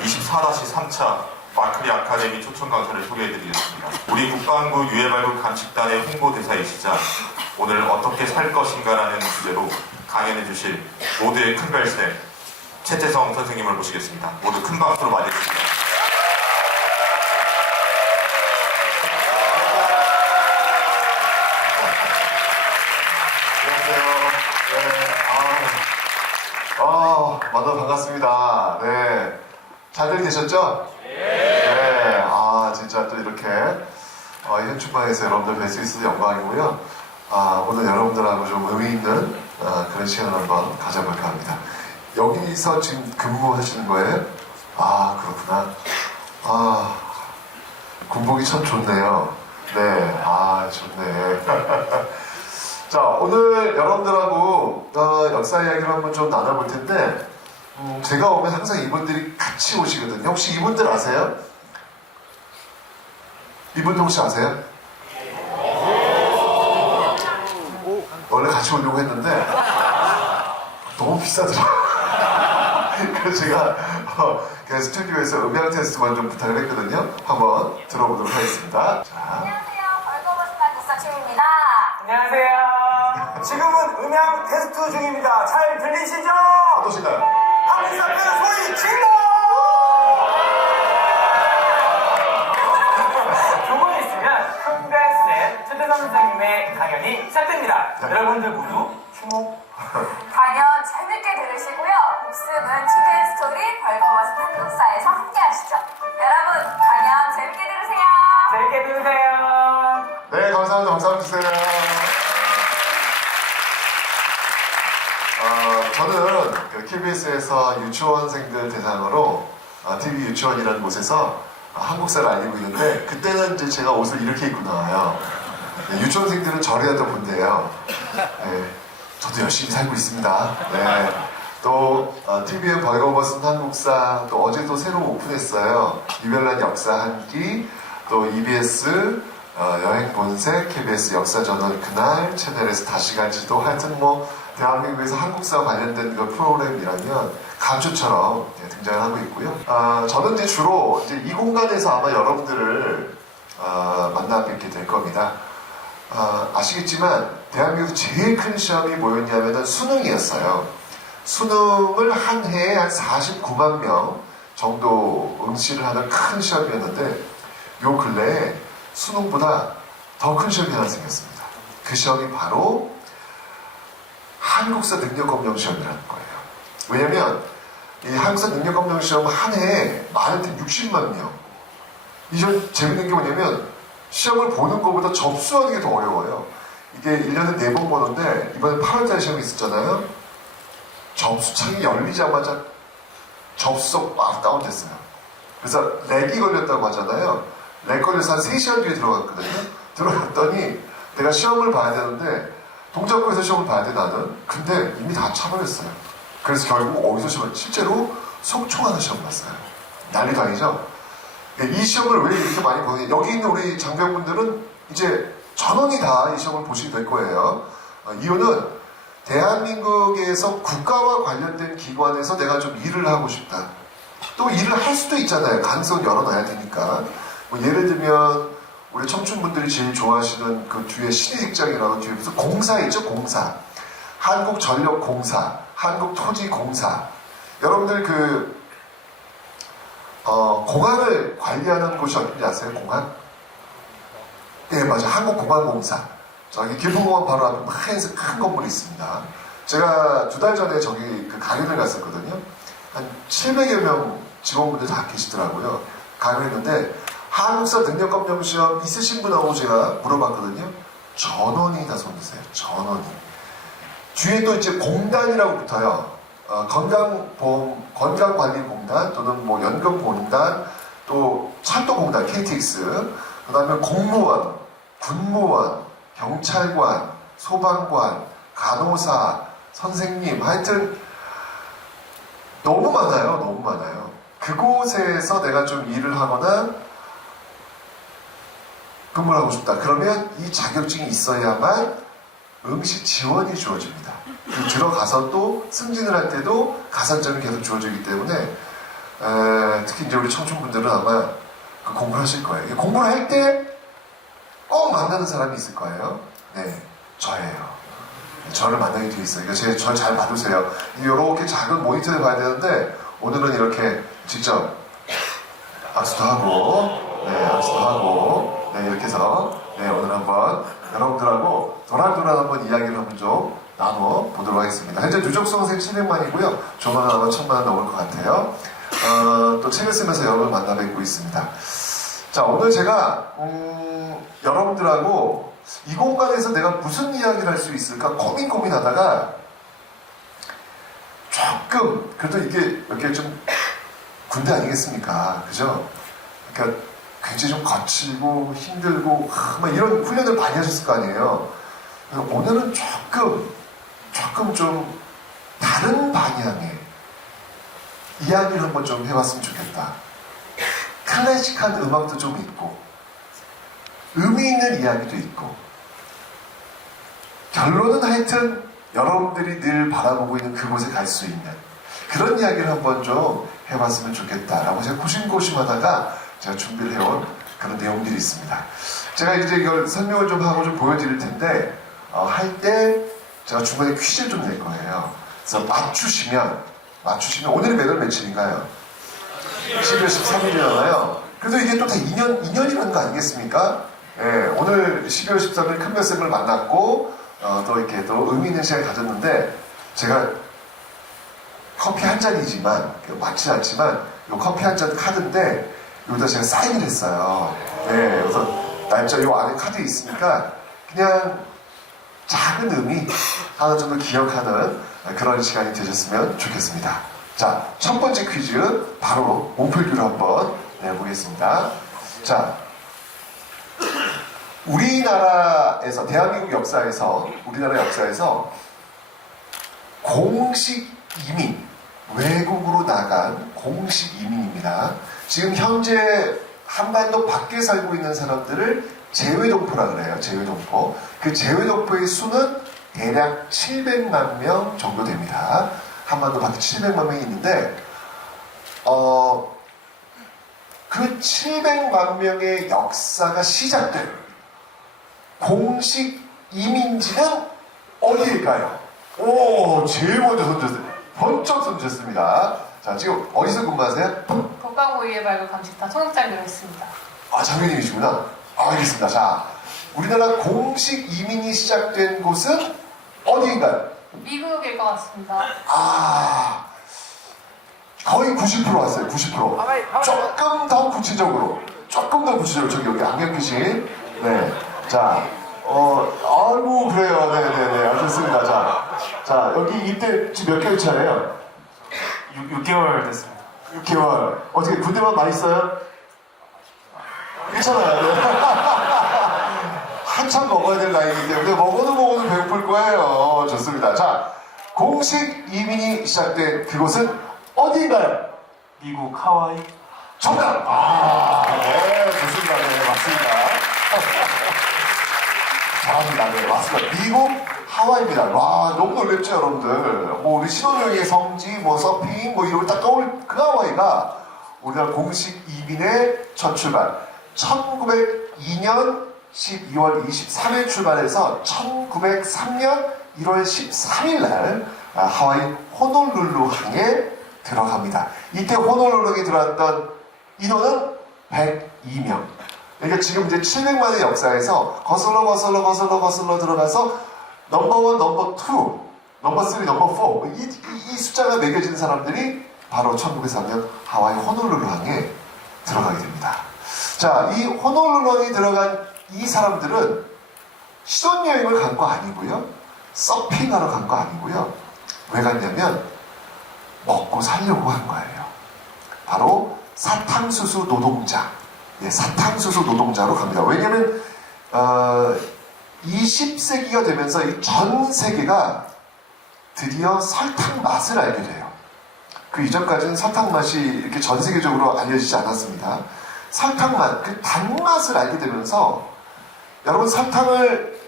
제24-3차 마크리 아카데미 초청 강사를 소개해드리겠습니다. 우리 국방부 유해발굴 감식단의 홍보대사이시자 오늘 어떻게 살 것인가라는 주제로 강연해주실 모두의 큰 별쌤 최태성 선생님을 모시겠습니다. 모두 큰 박수로 맞이해주십니다. 만나 반갑습니다. 네. 잘들 계셨죠? 네. 진짜 또 이렇게 현충방에서 여러분들 뵐 수 있어서 영광이고요. 오늘 여러분들하고 좀 의미 있는 그런 시간을 한번 가져볼까 합니다. 여기서 지금 근무하시는 거예요? 그렇구나. 군복이 참 좋네요. 네. 좋네. 자, 오늘 여러분들하고 역사 이야기를 한번 좀 나눠볼 텐데, 제가 오면 항상 이분들이 같이 오시거든요. 혹시 이분들 아세요? 이분들 혹시 아세요? 원래 같이 오려고 했는데 너무 비싸더라고요. 그래서 제가 그냥 스튜디오에서 음향 테스트만 좀 부탁을 했거든요. 한번 들어보도록 하겠습니다. 자. 안녕하세요. 벌거벗은 국사춤입니다. 안녕하세요. 지금은 음향 테스트 중입니다. 잘 들리시죠? 어떠신가요? 하늘 앞에 소리 질러! 조금 있으면 큰별쌤 최태성 선생님의 강연이 시작됩니다. 여러분들 모두 주목. 강연 재밌게 들으시고요. 복습은 TVN 스토리 벌거벗은 한국사에서 함께 하시죠. 여러분, 강연 재밌게 들으세요. 재밌게 들으세요. 네, 감사합니다. 박수 한번 주세요. 저는 KBS에서 유치원생들 대상으로 TV 유치원이라는 곳에서 한국사를 알리고 있는데, 그때는 이제 제가 옷을 이렇게 입고 나와요. 네, 유치원생들은 저래야도 본대요. 네, 저도 열심히 살고 있습니다. 네, 또 TVN 벌거벗은 한국사, 또 어제도 새로 오픈했어요. 유별난 역사 한 끼, 또 EBS 여행 본색, KBS 역사저널 그날, 채널에서 다시 갈지도, 하여튼 대한민국에서 한국사와 관련된 그 프로그램이라면 감초처럼 등장을 하고 있고요. 저는 이제 주로 이 공간에서 아마 여러분들을 만나 뵙게 될 겁니다. 아시겠지만 대한민국 제일 큰 시험이 뭐였냐면 수능이었어요. 수능을 한 해에 한 49만 명 정도 응시를 하는 큰 시험이었는데, 요 근래에 수능보다 더 큰 시험이 하나 생겼습니다. 그 시험이 바로 한국사 능력검정 시험이라는 거예요. 왜냐면 이 한국사 능력검정 시험 한 해에 많을 때 60만 명. 이전 재밌는 게 뭐냐면 시험을 보는 것보다 접수하는 게 더 어려워요. 이게 1년에 4번 보는데 이번에 8월달에 시험이 있었잖아요. 접수창이 열리자마자 접수석 막 다운됐어요. 그래서 렉이 걸렸다고 하잖아요. 렉 걸려서 한 3시간 뒤에 들어갔거든요. 들어갔더니 내가 시험을 봐야 되는데 동작구에서 시험을 봐야 돼 나는. 근데 이미 다 차버렸어요. 그래서 결국 어디서 시험을, 실제로 속초가서 시험 봤어요. 난리도 아니죠. 이 시험을 왜 이렇게 많이 보느냐, 여기 있는 우리 장병분들은 이제 전원이 다 이 시험을 보시게 될 거예요. 이유는 대한민국에서 국가와 관련된 기관에서 내가 좀 일을 하고 싶다. 또 일을 할 수도 있잖아요. 가능성을 열어놔야 되니까. 예를 들면 우리 청춘분들이 제일 좋아하시는 그 뒤에 신의직장이라고 뒤에 무슨 공사 있죠? 공사. 한국전력공사, 한국토지공사. 여러분들 공항을 관리하는 곳이 어딘지 아세요? 공항? 예, 맞아요. 한국공항공사. 저기 김포공항 바로 앞에 하얀색 큰 건물이 있습니다. 제가 2달 전에 저기 강연을 갔었거든요. 한 700여 명 직원분들 다 계시더라고요. 강연했는데 한국사 능력검정 시험 있으신 분하고 제가 물어봤거든요. 전원이 다 손드세요. 전원이. 뒤에 또 이제 공단이라고 붙어요. 건강관리공단 또는 연금공단, 또 철도공단, KTX, 그 다음에 공무원, 군무원, 경찰관, 소방관, 간호사, 선생님, 하여튼 너무 많아요. 너무 많아요. 그곳에서 내가 좀 일을 하거나 근무를 하고 싶다. 그러면 이 자격증이 있어야만 응시 지원이 주어집니다. 들어가서 또 승진을 할 때도 가산점이 계속 주어지기 때문에 특히 이제 우리 청춘분들은 아마 그 공부를 하실 거예요. 이 공부를 할 때 꼭 만나는 사람이 있을 거예요. 네, 저예요. 저를 만나게 돼 있어요. 그러니까 저를 잘 봐두세요. 이렇게 작은 모니터를 봐야 되는데 오늘은 이렇게 직접 악수도 하고, 네, 악수도 하고, 네, 이렇게 해서 네, 오늘 한번 여러분들하고 도란도란 한번 이야기를 한번 좀 나눠 보도록 하겠습니다. 현재 누적 수강생 700만이고요. 조만간 아마 1000만 넘을 것 같아요. 또 책을 쓰면서 여러분을 만나 뵙고 있습니다. 자, 오늘 제가 여러분들하고 이 공간에서 내가 무슨 이야기를 할 수 있을까 고민하다가 조금 그래도 이게 좀 군대 아니겠습니까? 그죠? 그러니까 굉장히 좀 거칠고 힘들고 막 이런 훈련을 많이 하셨을 거 아니에요. 그래서 오늘은 조금 좀 다른 방향의 이야기를 한번 좀 해봤으면 좋겠다. 클래식한 음악도 좀 있고 의미 있는 이야기도 있고 결론은 하여튼 여러분들이 늘 바라보고 있는 그곳에 갈 수 있는 그런 이야기를 한번 좀 해봤으면 좋겠다라고 제가 고심하다가 제가 준비를 해온 그런 내용들이 있습니다. 제가 이제 이걸 설명을 좀 하고 좀 보여드릴 텐데 할 때 제가 중간에 퀴즈를 좀 낼 거예요. 그래서 맞추시면 오늘이 몇 월 며칠인가요? 12월 13일이잖아요. 그래도 이게 또 다 인연이라는 거 아니겠습니까? 예, 오늘 12월 13일 큰별쌤을 만났고 또 이렇게 또 의미 있는 시간을 가졌는데 제가 커피 한 잔이지만 맞지 않지만 이 커피 한 잔 카드인데 여기다 제가 사인을 했어요. 예, 그래서 날짜 이 안에 카드에 있으니까 그냥 작은 의미 하나 정도 기억하는 그런 시간이 되셨으면 좋겠습니다. 자, 첫 번째 퀴즈 바로 몸풀기로 한번 내보겠습니다. 자, 우리나라에서 대한민국 역사에서 우리나라 역사에서 공식 이민 외국으로 나간 공식 이민입니다. 지금 현재 한반도 밖에 살고 있는 사람들을 재외동포라 그래요. 재외동포. 그 재외동포의 수는 대략 700만 명 정도 됩니다. 한반도 밖에 700만 명이 있는데 그 700만 명의 역사가 시작된 공식 이민지는 어디일까요? 오, 제일 먼저 손졌어요. 번쩍 손졌습니다. 자, 지금 어디서 근무하세요? 국방부 유해발굴 감식단 소극장으로 있습니다. 아, 장교님이시구나. 알겠습니다. 자, 우리나라 공식 이민이 시작된 곳은 어디인가요? 미국일 것 같습니다. 아, 거의 90% 왔어요. 90%. 조금 더 구체적으로. 저기 여기 안경 끼신. 네. 자, 아이고, 그래요. 네네네. 알겠습니다. 자, 여기 입대 지금 몇 개월 차래요? 6개월 됐습니다. 6개월. 어떻게 군대만 많이 써요? 괜찮아요. 네. 한참 먹어야 될 나이이기 때문에 먹어도 배고플 거예요. 좋습니다. 자, 공식 이민이 시작된 그곳은 어디인가요? 미국 하와이. 정답! 아, 네, 좋습니다. 네, 맞습니다. 잘합니다. 네, 맞습니다. 미국 하와이입니다. 와, 너무 놀랍죠, 여러분들. 뭐, 우리 신혼여행의 성지, 뭐, 서핑, 뭐, 이런 거 딱 떠올 그 하와이가 우리나라 공식 이민의 첫 출발. 1902년 12월 23일 출발해서 1903년 1월 13일 날 하와이 호놀룰루항에 들어갑니다. 이때 호놀룰루항에 들어왔던 인원은 102명. 그러니까 지금 이제 700만의 역사에서 거슬러 들어가서 넘버 1, 넘버 2, 넘버 3, 넘버 4 이 숫자가 매겨진 사람들이 바로 1903년 하와이 호놀룰루항에 들어가게 됩니다. 자, 이 호놀룰루항에 들어간 이 사람들은 신혼여행을 간 거 아니고요. 서핑하러 간 거 아니고요. 왜 갔냐면 먹고 살려고 한 거예요. 바로 사탕수수 노동자. 예, 사탕수수 노동자로 갑니다. 왜냐면 20세기가 되면서 이 전 세계가 드디어 설탕 맛을 알게 돼요. 그 이전까지는 설탕 맛이 이렇게 전 세계적으로 알려지지 않았습니다. 설탕 맛, 그 단맛을 알게 되면서 여러분 설탕을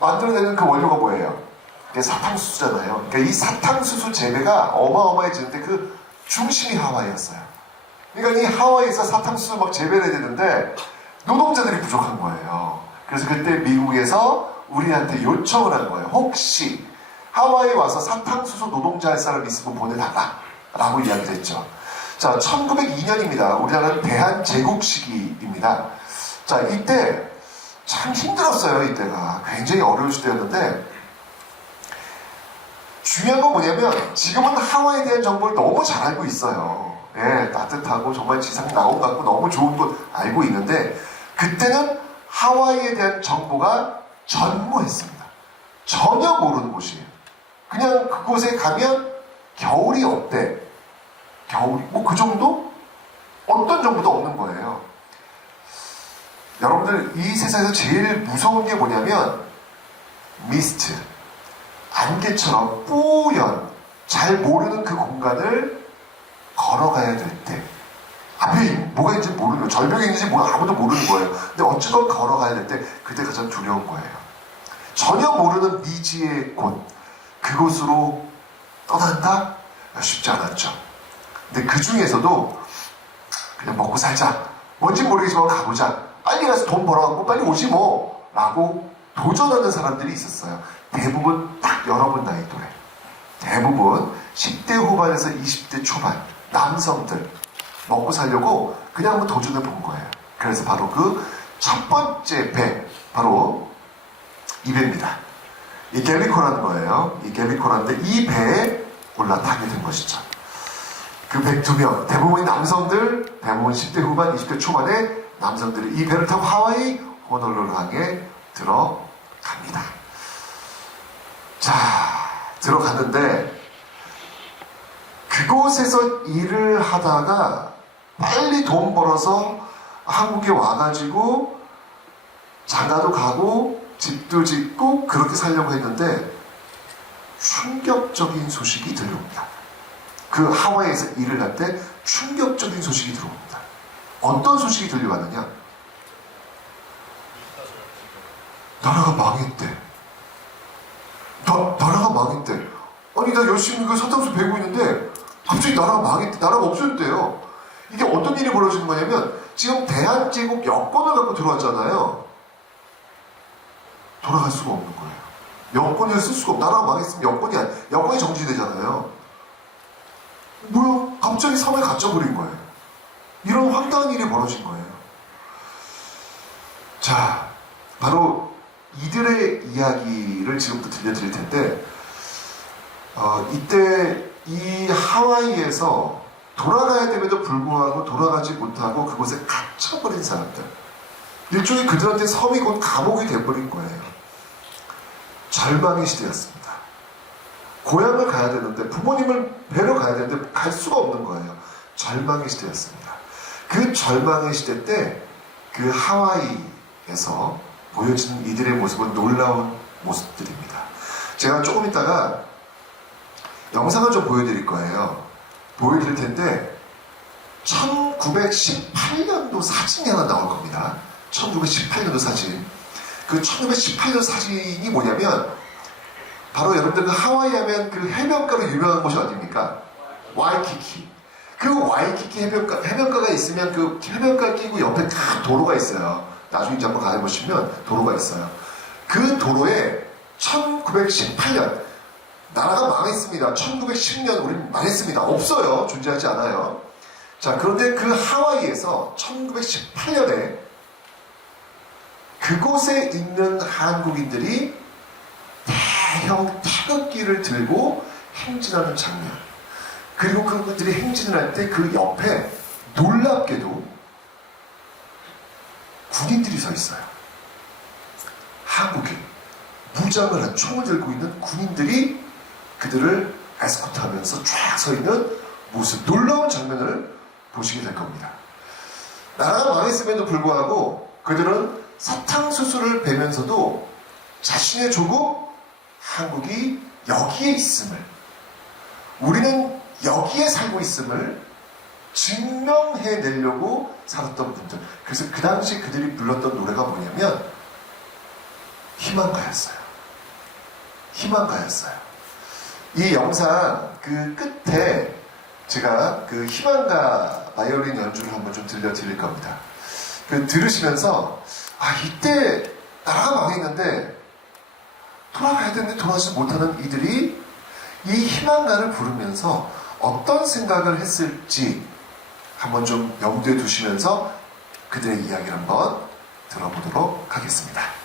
만들어내는 그 원료가 뭐예요? 그게 사탕수수잖아요. 그러니까 이 사탕수수 재배가 어마어마해지는데 그 중심이 하와이였어요. 그러니까 이 하와이에서 사탕수수 막 재배를 해야 되는데 노동자들이 부족한 거예요. 그래서 그때 미국에서 우리한테 요청을 한 거예요. 혹시 하와이에 와서 사탕수수 노동자 할 사람 있으면 보내달라 라고 이야기를 했죠. 자, 1902년입니다. 우리나라는 대한제국 시기입니다. 자, 이때 참 힘들었어요. 이때가 굉장히 어려운 시대였는데 중요한 건 뭐냐면 지금은 하와이에 대한 정보를 너무 잘 알고 있어요. 예, 따뜻하고 정말 지상 낙원 같고 너무 좋은 곳 알고 있는데 그때는 하와이에 대한 정보가 전무했습니다. 전혀 모르는 곳이에요. 그냥 그곳에 가면 겨울이 어때? 겨울이 뭐 그 정도? 어떤 정보도 없는 거예요. 여러분들 이 세상에서 제일 무서운 게 뭐냐면 미스트, 안개처럼 뿌연 잘 모르는 그 공간을 걸어가야 될 때 앞에 뭐가 있는지 모르는 거예요. 절벽이 있는지 뭐 아무도 모르는 거예요. 근데 어쨌건 걸어가야 될 때 그때 가장 두려운 거예요. 전혀 모르는 미지의 곳, 그곳으로 떠난다? 쉽지 않았죠. 근데 그 중에서도 그냥 먹고 살자, 뭔지 모르겠지만 가보자, 빨리 가서 돈 벌어갖고 빨리 오지 뭐 라고 도전하는 사람들이 있었어요. 대부분 딱 여러분 나이 또래, 대부분 10대 후반에서 20대 초반 남성들, 먹고 살려고 그냥 한번 도전해 본 거예요. 그래서 바로 그 첫 번째 배, 바로 이 배입니다. 이 갤리코라는 거예요. 이 갤리코라는데 이 배에 올라타게 된 것이죠. 그 102명, 대부분이 남성들, 대부분 10대 후반, 20대 초반의 남성들이 이 배를 타고 하와이 호놀룰루 항에 들어갑니다. 자, 들어갔는데 그곳에서 일을 하다가 빨리 돈 벌어서 한국에 와가지고 장가도 가고 집도 짓고 그렇게 살려고 했는데 충격적인 소식이 들려옵니다. 그 하와이에서 일을 할 때 충격적인 소식이 들어옵니다. 어떤 소식이 들려왔느냐? 나라가 망했대. 나라가 망했대. 아니 나 열심히 그 사탕수 배고 있는데 갑자기 나라가 망했대. 나라가 없어졌대요. 이게 어떤 일이 벌어지는 거냐면 지금 대한제국 여권을 갖고 들어왔잖아요. 돌아갈 수가 없는 거예요. 여권을 쓸 수가 없고 나라가 망했으면 여권이 정지되잖아요. 뭐야? 갑자기 섬에 갇혀버린 거예요. 이런 황당한 일이 벌어진 거예요. 자, 바로 이들의 이야기를 지금부터 들려드릴 텐데 이때 이 하와이에서 돌아가야 됨에도 불구하고 돌아가지 못하고 그곳에 갇혀버린 사람들, 일종의 그들한테 섬이 곧 감옥이 돼버린 거예요. 절망의 시대였습니다. 고향을 가야 되는데 부모님을 뵈러 가야 되는데 갈 수가 없는 거예요. 절망의 시대였습니다. 그 절망의 시대 때 그 하와이에서 보여지는 이들의 모습은 놀라운 모습들입니다. 제가 조금 있다가 영상을 좀 보여드릴 거예요. 보여드릴 텐데 1918년도 사진이 하나 나올 겁니다. 1918년도 사진. 그 1918년 사진이 뭐냐면 바로 여러분들 그 하와이 하면 그 해변가로 유명한 곳이 어디입니까? 와이키키. 그 와이키키 해변가가 있으면 그 해변가 끼고 옆에 다 도로가 있어요. 나중에 이제 한번 가보시면 도로가 있어요. 그 도로에 1918년 나라가 망했습니다. 1910년 우리는 망했습니다. 없어요. 존재하지 않아요. 자, 그런데 그 하와이에서 1918년에 그곳에 있는 한국인들이 대형 태극기를 들고 행진하는 장면, 그리고 그분들이 행진을 할 때 그 옆에 놀랍게도 군인들이 서 있어요. 한국인, 무장을 한 총을 들고 있는 군인들이 그들을 에스코트하면서 쫙 서 있는 모습, 놀라운 장면을 보시게 될 겁니다. 나라가 망했음에도 불구하고 그들은 사탕수수를 베면서도 자신의 조국 한국이 여기에 있음을, 우리는 여기에 살고 있음을 증명해내려고 살았던 분들. 그래서 그 당시 그들이 불렀던 노래가 뭐냐면 희망가였어요. 희망가였어요. 이 영상 그 끝에 제가 그 희망가 바이올린 연주를 한번 좀 들려드릴 겁니다. 들으시면서 이때 나라가 망했는데 돌아가야 되는데 돌아가지 못하는 이들이 이 희망가를 부르면서 어떤 생각을 했을지 한번 좀 염두에 두시면서 그들의 이야기를 한번 들어보도록 하겠습니다.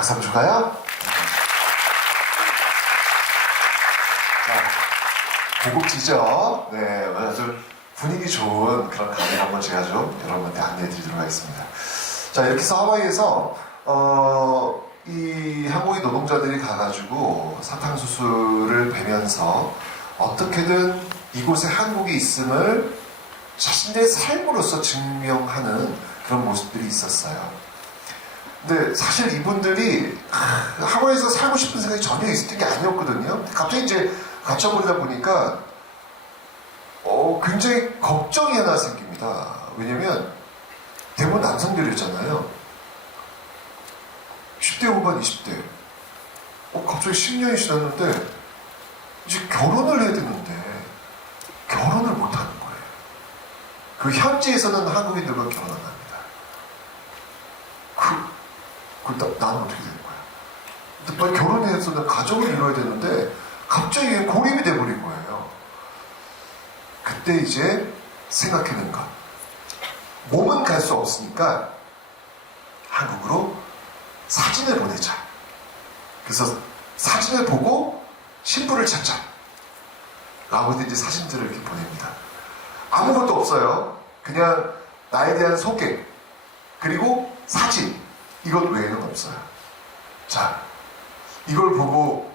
박수 한번 줄까요? 자, 고급지죠? 네, 아주 분위기 좋은 그런 강의를 한번 제가 좀 여러분한테 안내해 드리도록 하겠습니다. 자, 이렇게 해서 하와이에서 이 한국인 노동자들이 가가지고 사탕수수를 베면서 어떻게든 이곳에 한국이 있음을 자신들의 삶으로서 증명하는 그런 모습들이 있었어요. 근데 사실 이분들이 하와이에서 살고 싶은 생각이 전혀 있었던 게 아니었거든요. 갑자기 이제 갇혀버리다 보니까 굉장히 걱정이 하나 생깁니다. 왜냐면 대부분 남성들이었잖아요. 10대 후반, 20대. 갑자기 10년이 지났는데 이제 결혼을 해야 되는데 결혼을 못하는 거예요. 그 현지에서는 한국인들과 결혼 안 합니다. 나는 어떻게 되는 거야? 근데 빨리 결혼해서는 가정을 이뤄야 되는데 갑자기 고립이 돼버린 거예요. 그때 이제 생각해낸 것. 몸은 갈 수 없으니까 한국으로 사진을 보내자. 그래서 사진을 보고 신부를 찾자. 라고 해서 이제 사진들을 이렇게 보냅니다. 아무것도 없어요. 그냥 나에 대한 소개, 그리고 사진. 이것 외에는 없어요. 자, 이걸 보고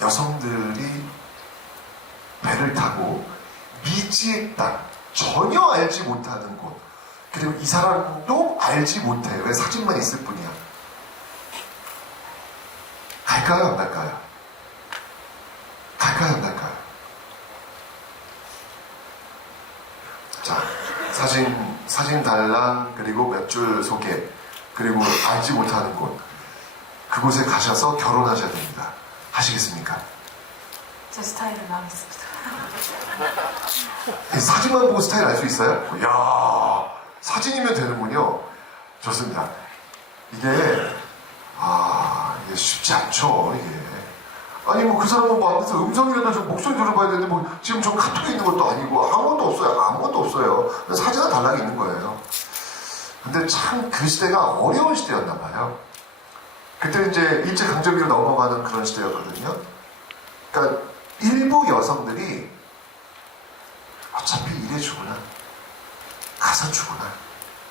여성들이 배를 타고 미지의 땅, 전혀 알지 못하는 곳, 그리고 이 사람도 알지 못해요. 왜 사진만 있을 뿐이야. 갈까요? 안 갈까요? 갈까요? 안 갈까요? 자, 사진 달랑, 그리고 몇 줄 소개, 그리고 알지 못하는 곳, 그곳에 가셔서 결혼하셔야 됩니다. 하시겠습니까? 제 스타일은 하겠습니다. 사진만 보고 스타일 알 수 있어요? 이야, 사진이면 되는군요. 좋습니다. 이게 쉽지 않죠, 이게. 아니, 뭐 그 사람은 만나서 음성이라도 좀 목소리 들어봐야 되는데, 뭐 지금 저 카톡에 있는 것도 아니고, 아무것도 없어요. 아무것도 없어요. 사진은 달랑이 있는 거예요. 근데 참 그 시대가 어려운 시대였나 봐요. 그때 이제 일제강점기로 넘어가는 그런 시대였거든요. 그러니까 일부 여성들이 어차피 이래 죽으나 가서 죽으나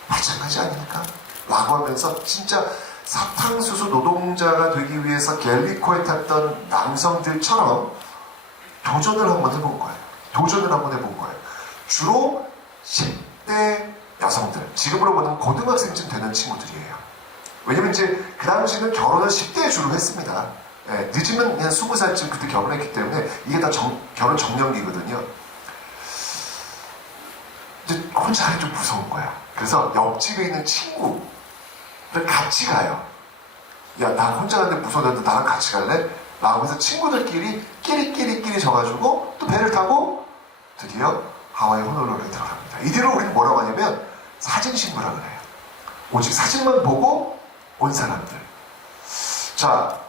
마찬가지 아닙니까? 라고 하면서 진짜 사탕수수 노동자가 되기 위해서 갤리코에 탔던 남성들처럼 도전을 한번 해본 거예요. 도전을 한번 해본 거예요. 주로 10대 여성들, 지금으로 보면 고등학생쯤 되는 친구들이에요. 왜냐면 이제 그 당시는 결혼을 10대에 주로 했습니다. 예, 늦으면 그냥 20살쯤 그때 결혼했기 때문에 이게 다 결혼 정년기거든요. 이제 혼자 하기 좀 무서운 거야. 그래서 옆집에 있는 친구를 같이 가요. 야, 나 혼자 가는데 무서운데 나랑 같이 갈래? 라고 해서 친구들끼리 끼리끼리 져가지고 또 배를 타고 드디어 하와이 호놀룰루에 들어갑니다. 이대로 우리는 뭐라고 하냐면 사진 신부라고 해요. 오직 사진만 보고 온 사람들. 자,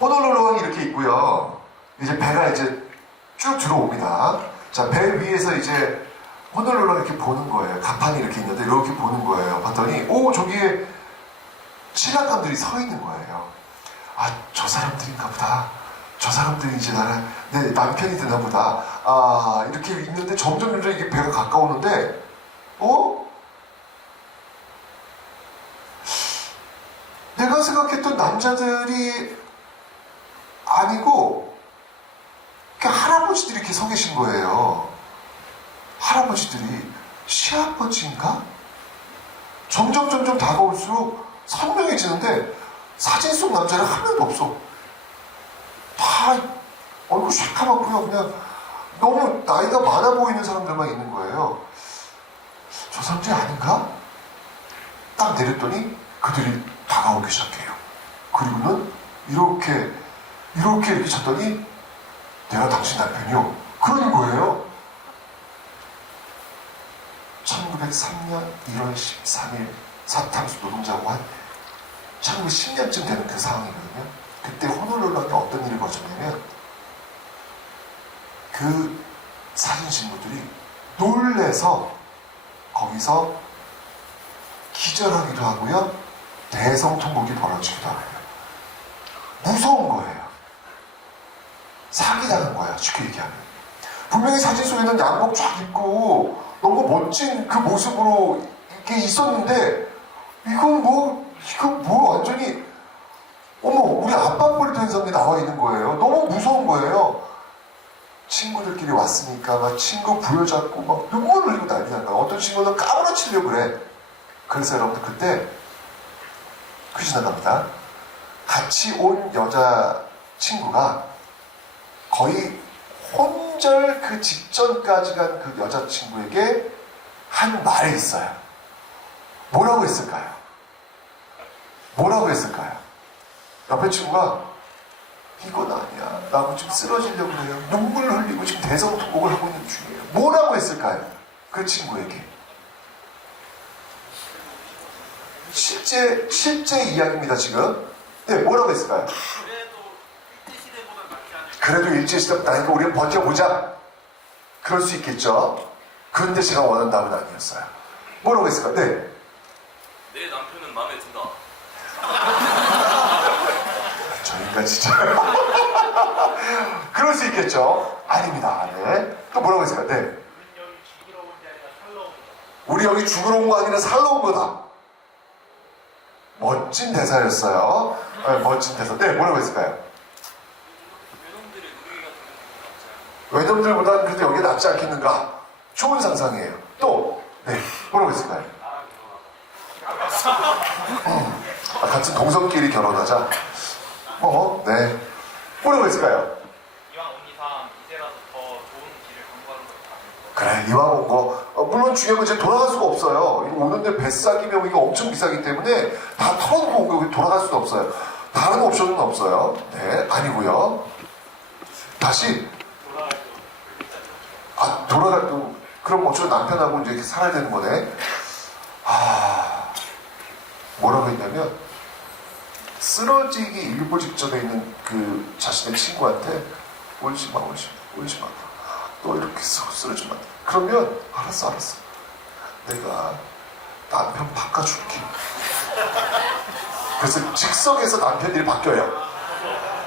호놀룰루항이 이렇게 있고요. 이제 배가 이제 쭉 들어옵니다. 자, 배 위에서 이제 호놀룰루를 이렇게 보는 거예요. 가판이 이렇게 있는데 이렇게 보는 거예요. 봤더니 저기에 신랑감들이 서 있는 거예요. 아, 저 사람들인가 보다. 저 사람들이 이제 내 남편이 되나 보다. 아, 이렇게 있는데 점점 이게 배가 가까우는데 내가 생각했던 남자들이 아니고 할아버지들이 이렇게 서 계신 거예요. 할아버지들이 시아버지인가? 점점 다가올수록 선명해지는데 사진 속 남자는 한 명도 없어. 다 얼굴 새까맣고요. 그냥 너무 나이가 많아 보이는 사람들만 있는 거예요. 저 사람들이 아닌가? 딱 내렸더니 그들이 다가오기 시작해요. 그리고는 이렇게 쳤더니 내가 당신 남편이요. 그러는 거예요. 1903년 1월 13일 사탕수 노동자고 한 1910년쯤 되는 그 상황이거든요. 그때 호놀룰루에 어떤 일이 벌어졌냐면 그 사진 신부들이 놀래서 거기서 기절하기도 하고요. 대성통곡이 벌어지기도 하고요. 무서운 거예요. 사기당한 거야, 쉽게 얘기하면. 분명히 사진 속에는 양복 쫙 입고 너무 멋진 그 모습으로 이렇게 있었는데 이건 뭐 완전히 어머 우리 아빠 뻘 현상이 나와 있는 거예요. 너무 무서운 거예요. 친구들끼리 왔으니까 막 친구 부여잡고 막 눈물 흘리고 난리 난 거야. 어떤 친구는 까무러치려고 그래. 그래서 여러분들 그때 퀴즈 나갑니다. 같이 온 여자 친구가 거의 혼절 그 직전까지 간 그 여자친구에게 한 말이 있어요. 뭐라고 했을까요? 뭐라고 했을까요? 옆에 친구가 이건 아니야. 나 지금 쓰러지려고 그래요. 눈물을 흘리고 지금 대성통곡을 하고 있는 중이에요. 뭐라고 했을까요? 그 친구에게. 실제 이야기입니다, 지금. 네, 뭐라고 했을까요? 그래도 일제시대보다 나니까 우리는 버텨보자. 그럴 수 있겠죠. 그런데 제가 원하는 답은 아니었어요. 뭐라고 했을까요? 네. 내 남편은 마음에 든다. 저 인간 진짜. 그럴 수 있겠죠. 아닙니다. 네. 또 뭐라고 했을까요? 네. 우리 여기 죽으러 온 거 아니라 살러 온 거다. 멋진 대사였어요. 네, 멋진 대사. 네, 뭐라고 했을까요? 외놈들보다는 그래도 여기 낫지 않겠는가? 좋은 상상이에요. 또, 네, 뭐라고 했을까요? 같은 동성끼리 결혼하자. 네. 뭐라고 했을까요? 이왕 온 이상 이제라도 더 좋은 길을 강구하는 것다. 그래, 이왕 온 거. 물론 중요한 건 이제 돌아갈 수가 없어요. 이거 오는데 뱃사기면 이거 엄청 비싸기 때문에 다 털어놓고 온 거 돌아갈 수도 없어요. 다른 옵션은 없어요. 네, 아니고요. 다시. 돌아갈, 그럼 어쩌면 남편하고 이제 이렇게 살아야 되는 거네. 뭐라고 했냐면, 쓰러지기 일보 직전에 있는 그 자신의 친구한테, 울지 마. 너 이렇게 쓰러지면 안 돼. 그러면, 알았어. 내가 남편 바꿔줄게. 그래서 즉석에서 남편들이 바뀌어요.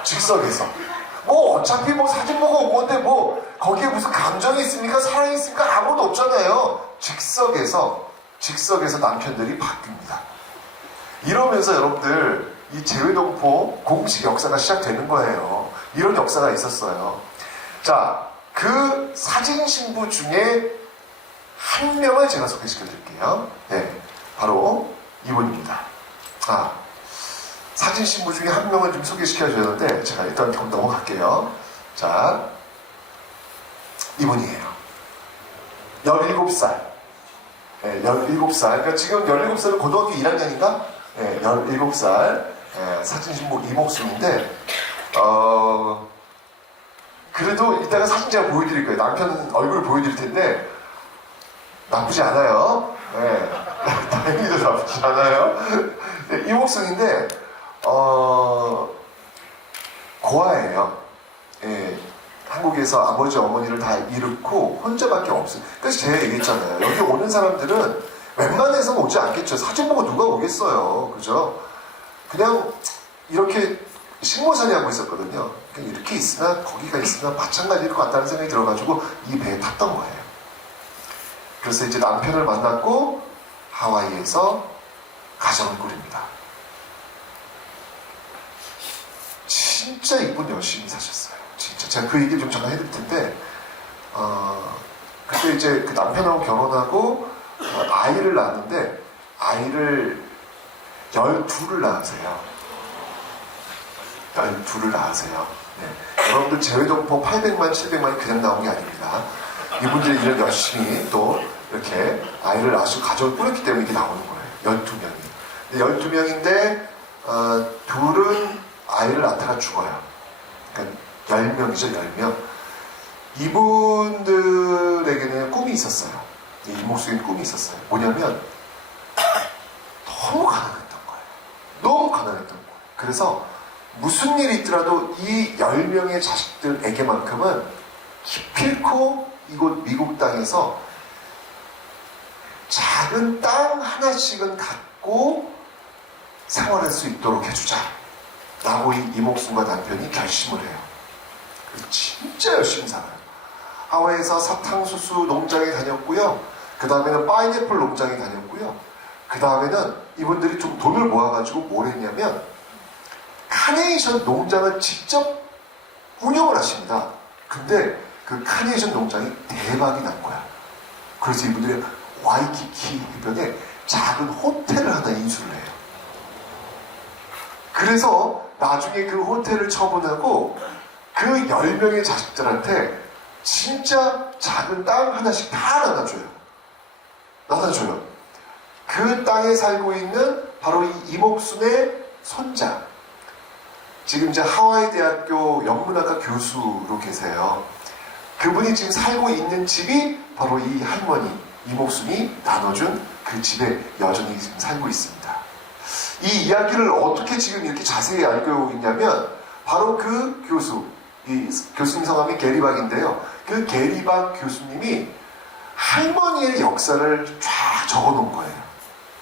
즉석에서. 어차피 사진 보고 온 건데 거기에 무슨 감정이 있습니까? 사랑이 있습니까? 아무도 없잖아요. 즉석에서 남편들이 바뀝니다. 이러면서 여러분들 이 재외동포 공식 역사가 시작되는 거예요. 이런 역사가 있었어요. 자, 그 사진 신부 중에 한 명을 제가 소개시켜 드릴게요. 네, 바로 이분입니다. 사진 신부 중에 한 명을 좀 소개시켜줘야 되는데 제가 일단 넘어갈게요. 자, 이분이에요. 17살. 네, 17살. 그러니까 지금 17살은 고등학교 1학년인가? 네, 17살. 네, 사진 신부 이목순인데, 그래도 이따가 사진 제가 보여드릴 거예요. 남편 얼굴 보여드릴 텐데, 나쁘지 않아요. 네, 다행히도 나쁘지 않아요. 네, 이목순인데, 고아예요. 예, 한국에서 아버지 어머니를 다 잃고 혼자밖에 없어요. 그래서 제가 얘기했잖아요. 여기 오는 사람들은 웬만해서는 오지 않겠죠. 사진 보고 누가 오겠어요. 그죠? 그냥 이렇게 식모살이 하고 있었거든요. 그냥 이렇게 있으나 거기가 있으나 마찬가지일 것 같다는 생각이 들어가지고 이 배에 탔던 거예요. 그래서 이제 남편을 만났고 하와이에서 가정을 꾸립니다. 진짜 이쁜 열심히 사셨어요. 진짜. 제가 그 얘기를 좀 잠깐 해드릴 텐데, 그때 이제 그 남편하고 결혼하고, 아이를 낳았는데, 아이를 12을 낳으세요. 12을 낳으세요. 네. 여러분들 재외동포 800만, 700만이 그냥 나온 게 아닙니다. 이분들이 이런 열심히 또 이렇게 아이를 낳으시고 가정을 꾸렸기 때문에 이게 나오는 거예요. 12명이. 12명인데, 둘은 아이를 낳다가 죽어요. 그러니까 10명이죠, 10명. 이분들에게는 꿈이 있었어요. 이목수에는 꿈이 있었어요. 뭐냐면 너무 가난했던 거예요. 너무 가난했던 거예요. 그래서 무슨 일이 있더라도 이 10명의 자식들에게만큼은 기필코 이곳 미국 땅에서 작은 땅 하나씩은 갖고 생활할 수 있도록 해주자 라고 이 이목순과 남편이 결심을 해요. 진짜 열심히 살아요. 하와이에서 사탕수수 농장에 다녔고요. 그 다음에는 파인애플 농장에 다녔고요. 그 다음에는 이분들이 좀 돈을 모아가지고 뭘 했냐면 카네이션 농장을 직접 운영을 하십니다. 근데 그 카네이션 농장이 대박이 난 거야. 그래서 이분들이 와이키키 해변에 작은 호텔을 하나 인수를 해요. 그래서 나중에 그 호텔을 처분하고 그 10명의 자식들한테 진짜 작은 땅 하나씩 다 나눠줘요. 그 땅에 살고 있는 바로 이 이목순의 손자. 지금 이제 하와이 대학교 영문학과 교수로 계세요. 그분이 지금 살고 있는 집이 바로 이 할머니 이목순이 나눠준 그 집에 여전히 지금 살고 있습니다. 이 이야기를 어떻게 지금 이렇게 자세히 알고 있냐면 바로 그 교수, 이 교수님 성함이 게리박인데요. 그 게리박 교수님이 할머니의 역사를 쫙 적어놓은 거예요.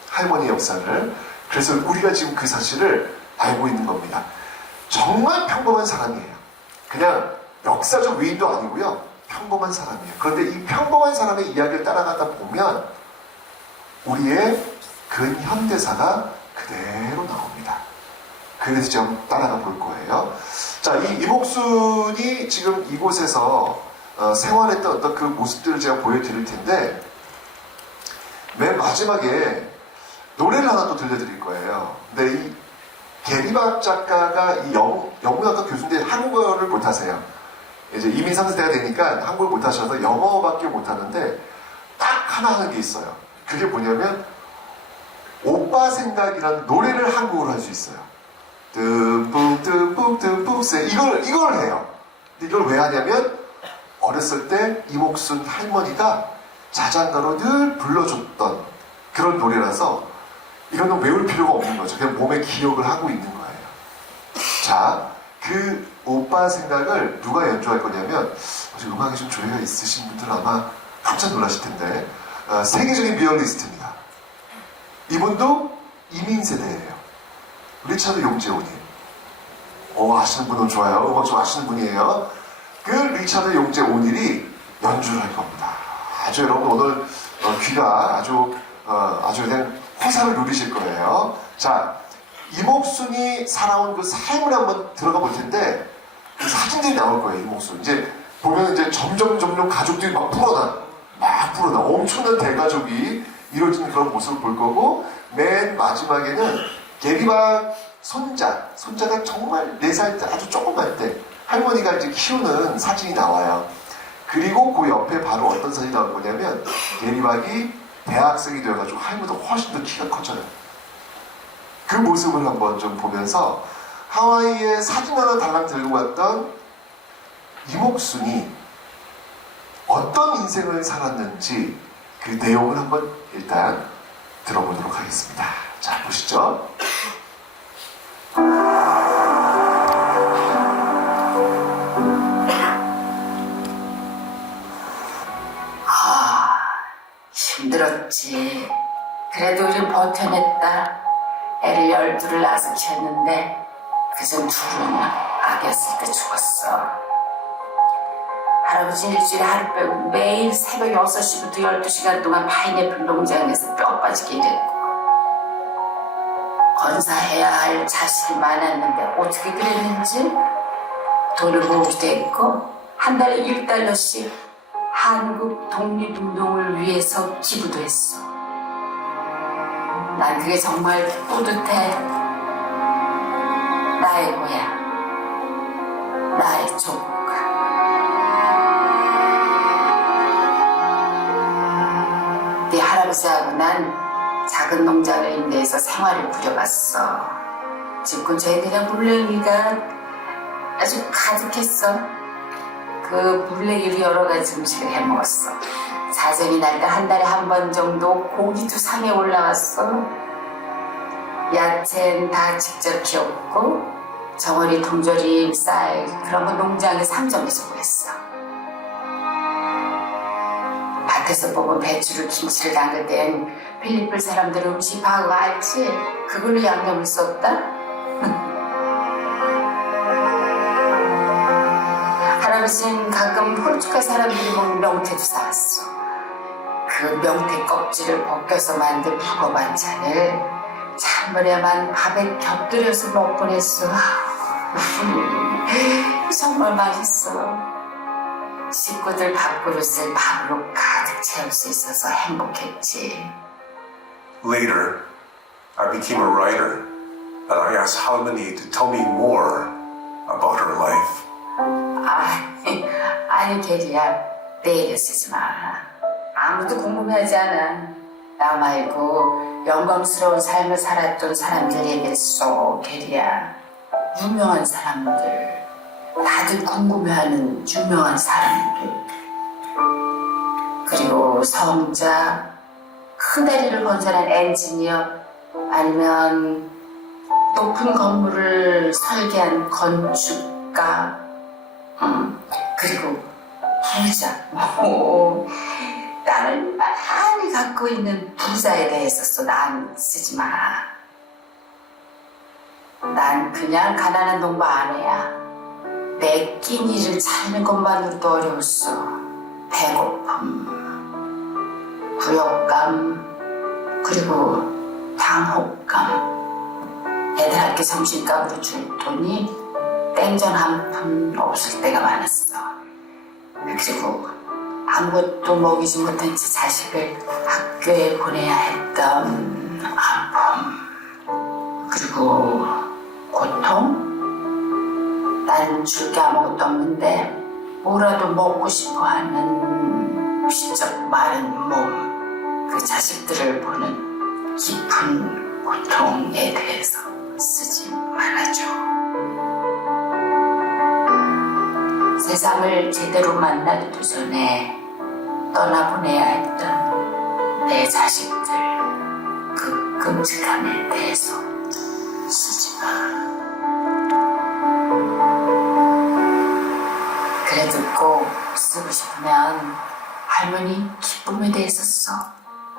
할머니의 역사를. 그래서 우리가 지금 그 사실을 알고 있는 겁니다. 정말 평범한 사람이에요. 그냥 역사적 위인도 아니고요. 평범한 사람이에요. 그런데 이 평범한 사람의 이야기를 따라가다 보면 우리의 근현대사가 그대로 나옵니다. 그래서 좀 따라가 볼 거예요. 자, 이 이목순이 지금 이곳에서 생활했던 어떤 그 모습들을 제가 보여드릴 텐데 맨 마지막에 노래를 하나 또 들려드릴 거예요. 근데 이 게리박 작가가 이 영문학과 교수인데 한국어를 못하세요. 이제 이민 3세대가 되니까 한국어를 못하셔서 영어밖에 못하는데 딱 하나 하는 게 있어요. 그게 뭐냐면 오빠 생각이라는 노래를 한국어로 할 수 있어요. 듬뿍 세 이걸 해요. 이걸 왜 하냐면 어렸을 때 이목순 할머니가 자장가로 늘 불러줬던 그런 노래라서 이거는 외울 필요가 없는 거죠. 그냥 몸에 기억을 하고 있는 거예요. 자, 그 오빠 생각을 누가 연주할 거냐면 음악에 좀 조예가 있으신 분들 아마 깜짝 놀라실 텐데 세계적인 비올리스트입니다. 이분도 이민 세대예요. 리차드 용재호님. 아시는 분은 좋아요. 음악 좀 아시는 분이에요. 그 리차드 용재호님이 연주를 할 겁니다. 아주 여러분 오늘 귀가 아주 그냥 호사를 누리실 거예요. 자, 이목순이 살아온 그 삶을 한번 들어가 볼 텐데 그 사진들이 나올 거예요. 이목순. 이제 보면 이제 점점 가족들이 막 불어나. 엄청난 대가족이 이루어지는 그런 모습을 볼 거고 맨 마지막에는 게리박 손자가 정말 4살 때 아주 조그만 때 할머니가 이제 키우는 사진이 나와요. 그리고 그 옆에 바로 어떤 사진이 나올 거냐면 게리박이 대학생이 되어가지고 할머니도 훨씬 더 키가 커져요. 그 모습을 한번 좀 보면서 하와이에 사진 하나 달랑 들고 왔던 이목순이 어떤 인생을 살았는지 그 내용을 한번 일단 들어보도록 하겠습니다. 자, 보시죠. 힘들었지. 그래도 우린 버텨냈다. 애를 12을 낳아서 키웠는데 그중 2은 아기였을 때 죽었어. 할아버지 일주일에 하루 빼고 매일 새벽 6시부터 12시간 동안 파인애플 농장에서 뼈 빠지게 일했고 건사해야 할 자식이 많았는데 어떻게 그랬는지 돈을 모으기도 했고 한 달에 1달러씩 한국 독립운동을 위해서 기부도 했어. 난 그게 정말 뿌듯해. 나의 고향, 나의 조국. 네 할아버지하고 난 작은 농장을 임대해서 생활을 부려봤어. 집 근처에 그냥 물냉이가 아주 가득했어. 그 물냉이로 여러 가지 음식을 해먹었어. 사정이 날 때 한 달에 한 번 정도 고기도 상에 올라왔어. 야채는 다 직접 키웠고 정어리, 통조림, 쌀 그런 거 농장에 상점에서 구했어. 밭에서 뽑은 배추를 김치를 담글 땐 필리핀 사람들 음식 방어 알지? 그걸로 양념을 썼다? 할아버지는 가끔 포르투갈 사람들이 먹는 명태도 사왔어. 그 명태 껍질을 벗겨서 만든 북어 반찬을 찬물에만 밥에 곁들여서 먹곤 했어. 정말 맛있어. 식구들 밥그릇을 밥으로 가득 채울 수 있어서 행복했지. Later, I became a writer, and I asked Halmini to tell me more about her life. 아니 게리야, 내 얘기 쓰지 마. 아무도 궁금해하지 않아. 나 말고 영광스러운 삶을 살았던 사람들 얘기했어, 게리야. 유명한 사람들, 다들 궁금해하는 유명한 사람들. 그리고 성자, 큰 다리를 건설한 엔지니어, 아니면 높은 건물을 설계한 건축가, 그리고 부자. 나를 많이 갖고 있는 부자에 대해서 난 쓰지 마. 난 그냥 가난한 동부 아내야. 내 끼니를 차리는 것만으로도 어려웠어. 배고픔, 구역감, 그리고 당혹감. 애들 학교 점심값으로 줄 돈이 땡전 한 푼 없을 때가 많았어. 그리고 아무것도 먹이지 못한 채 자식을 학교에 보내야 했던 아픔. 그리고 고통? 난 줄 게 아무것도 없는데 뭐라도 먹고 싶어 하는 비쩍 마른 몸. 그 자식들을 보는 깊은 고통에 대해서 쓰지 말아줘. 세상을 제대로 만나기도 전에 떠나보내야 했던 내 자식들, 그 끔찍함에 대해서 쓰지 마. 그래도 꼭 쓰고 싶으면 할머니 기쁨에 대해서 써.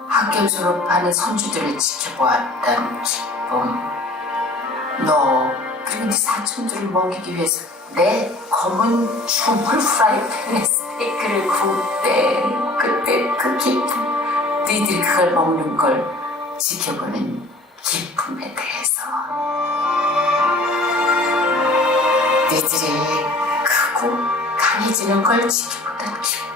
학교 졸업하는 손주들을 지켜보았던 기쁨. 너 그리고 네 사촌들을 먹이기 위해서 내 검은 주물 프라이팬에 스테이크를 구울 때 그때 그 기쁨. 너희들이 그걸 먹는 걸 지켜보는 기쁨에 대해서. 너희들이 크고 강해지는 걸 지켜보던 기쁨.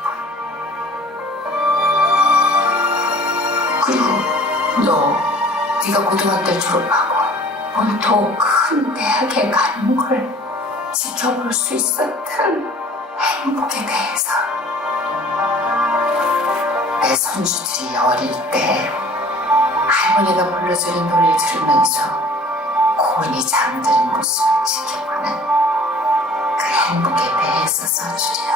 그리고 네가 고등학교를 졸업하고 본토 큰 대학에 가는 걸 지켜볼 수 있었던 행복에 대해서. 내 손주들이 어릴 때 할머니가 불러주는 노래를 들으면서 고온이 잠드는 모습을 지켜보는 그 행복에 대해서 써주려.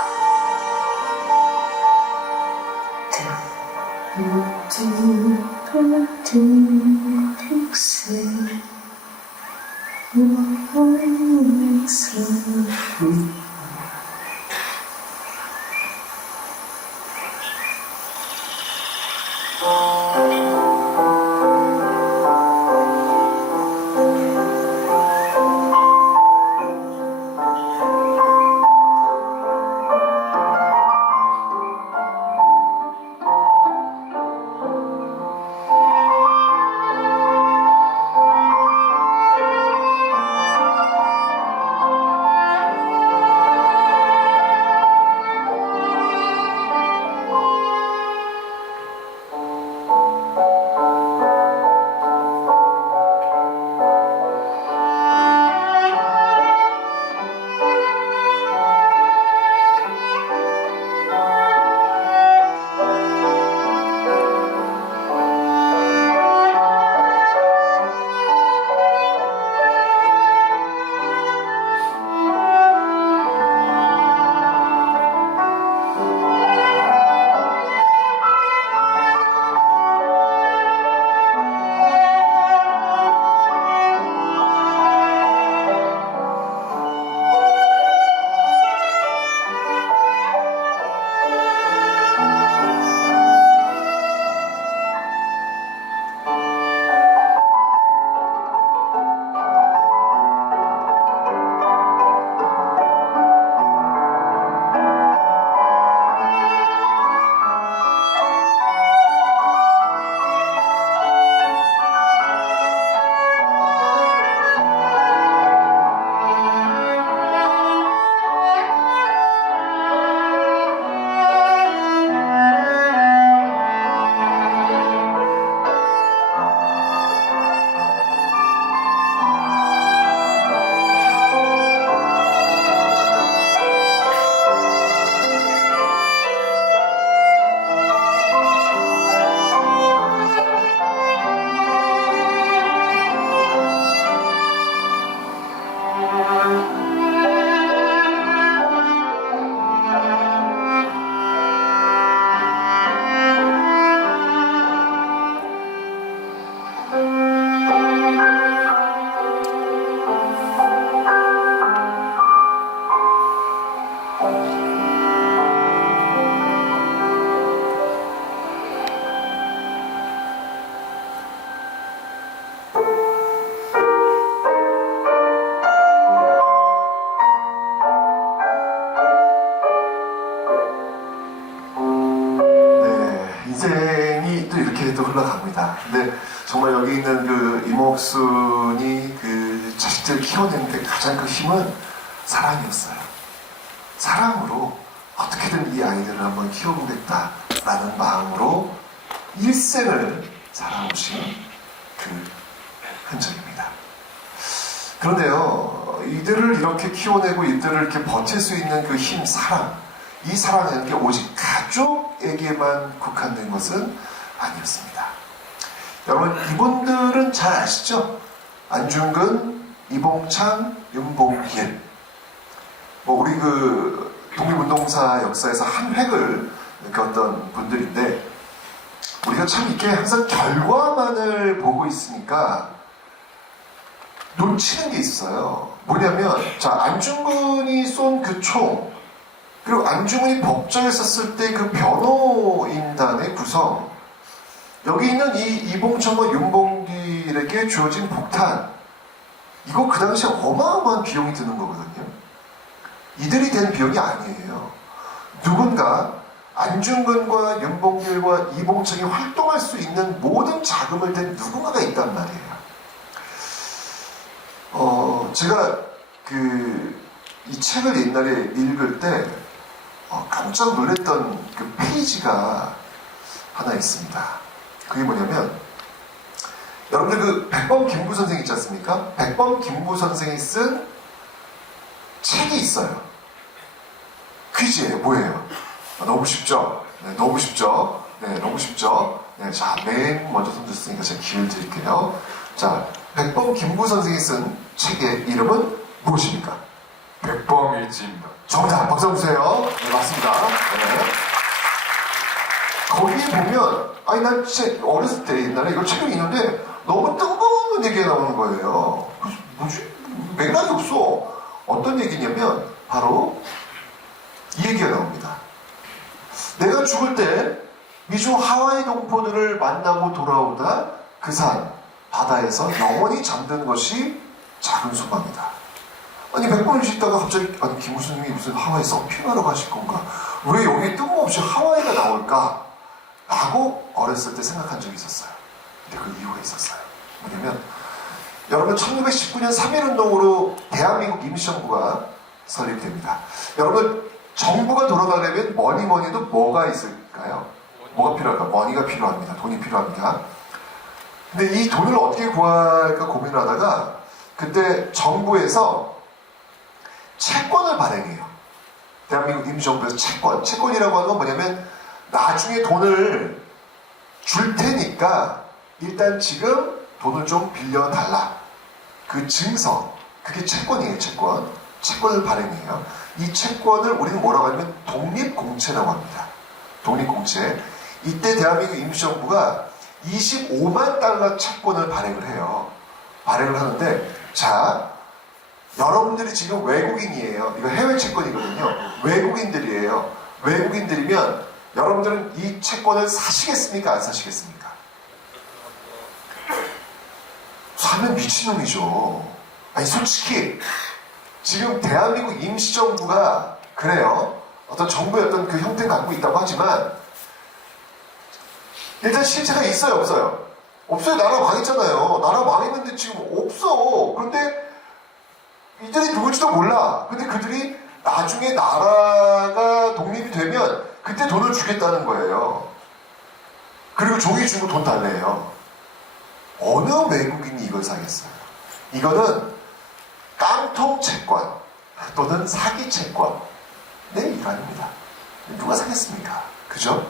인생이 또 이렇게 또 흘러갑니다. 근데 정말 여기 있는 그 이목순이 그 자식들 키워내는데 가장 그 힘은 사랑이었어요. 사랑으로 어떻게든 이 아이들을 한번 키워보겠다라는 마음으로 일생을 살아오신 그 흔적입니다. 그런데요, 이들을 이렇게 키워내고 이들을 이렇게 버틸 수 있는 그 힘, 사랑, 이 사랑이라는 게 오직 가족에게만 국한된 것은 아니었습니다. 여러분, 이분들은 잘 아시죠? 안중근, 이봉찬, 윤봉길. 우리 그 독립운동사 역사에서 한 획을 겪었던 분들인데, 우리가 참 이렇게 항상 결과만을 보고 있으니까 놓치는 게 있어요. 뭐냐면, 자, 안중근이 쏜 그 총, 그리고 안중근이 법정에 섰을 때 그 변호인단의 구성, 여기 있는 이 이봉천과 윤봉길에게 주어진 폭탄, 이거 그 당시에 어마어마한 비용이 드는 거거든요. 이들이 된 비용이 아니에요. 누군가 안중근과 윤봉길과 이봉천이 활동할 수 있는 모든 자금을 댄 누군가가 있단 말이에요. 제가 이 책을 옛날에 읽을 때 깜짝 놀랐던 그 페이지가 하나 있습니다. 그게 뭐냐면, 여러분들 그 백범 김구 선생 있지 않습니까? 백범 김구 선생이 쓴 책이 있어요. 퀴즈예요. 뭐예요? 너무 쉽죠? 네, 너무 쉽죠? 네, 너무 쉽죠? 네, 자, 맨 먼저 손 드셨으니까 제가 기회를 드릴게요. 자, 백범 김구 선생이 쓴 책의 이름은 무엇입니까? 백범일지입니다. 정답, 박수 주세요. 네, 맞습니다. 네. 거기에 보면, 아니, 난 진짜 어렸을 때 옛날에 이걸 책을 읽는데 너무 뜬금없는 얘기가 나오는 거예요. 그래서 뭐지? 맥락이 없어. 어떤 얘기냐면, 바로 이 얘기가 나옵니다. 내가 죽을 때 미주 하와이 동포들을 만나고 돌아오다 그 산, 바다에서 영원히 잠든 것이 작은 소망이다. 아니, 백범일지 있다가 갑자기, 아니, 김우수님이 무슨 하와이 서핑하러 가실 건가? 왜 여기 뜬금없이 하와이가 나올까? 라고 어렸을 때 생각한 적이 있었어요. 근데 그 이유가 있었어요. 뭐냐면, 여러분, 1919년 3.1운동으로 대한민국 임시정부가 설립됩니다. 여러분, 정부가 돌아가려면 뭐니도 뭐가 있을까요? 뭐가 필요할까? 머니가 필요합니다. 돈이 필요합니다. 근데 이 돈을 어떻게 구할까 고민을 하다가 그때 정부에서 채권을 발행해요. 대한민국 임시정부에서 채권이라고 하는 건 뭐냐면, 나중에 돈을 줄 테니까 일단 지금 돈을 좀 빌려달라. 그 증서, 그게 채권이에요. 채권을 발행해요. 이 채권을 우리는 뭐라고 하냐면 독립공채라고 합니다. 독립공채. 이때 대한민국 임시정부가 25만 달러 채권을 발행을 해요. 발행을 하는데, 자, 여러분들이 지금 외국인이에요. 이거 해외 채권이거든요. 외국인들이에요. 외국인들이면 여러분들은 이 채권을 사시겠습니까? 안 사시겠습니까? 사면 미친놈이죠. 아니, 솔직히 지금 대한민국 임시정부가 그래요. 어떤 정부의 어떤 그 형태를 갖고 있다고 하지만 일단 실체가 있어요, 없어요? 없어요. 나라 망했잖아요. 나라 망했는데 지금 없어. 그런데 이들이 누군지도 몰라. 근데 그들이 나중에 나라가 독립이 되면 그때 돈을 주겠다는 거예요. 그리고 종이 주고 돈 달래요. 어느 외국인이 이걸 사겠어요? 이거는 깡통 채권 또는 사기 채권 내 일환입니다. 누가 사겠습니까? 그죠?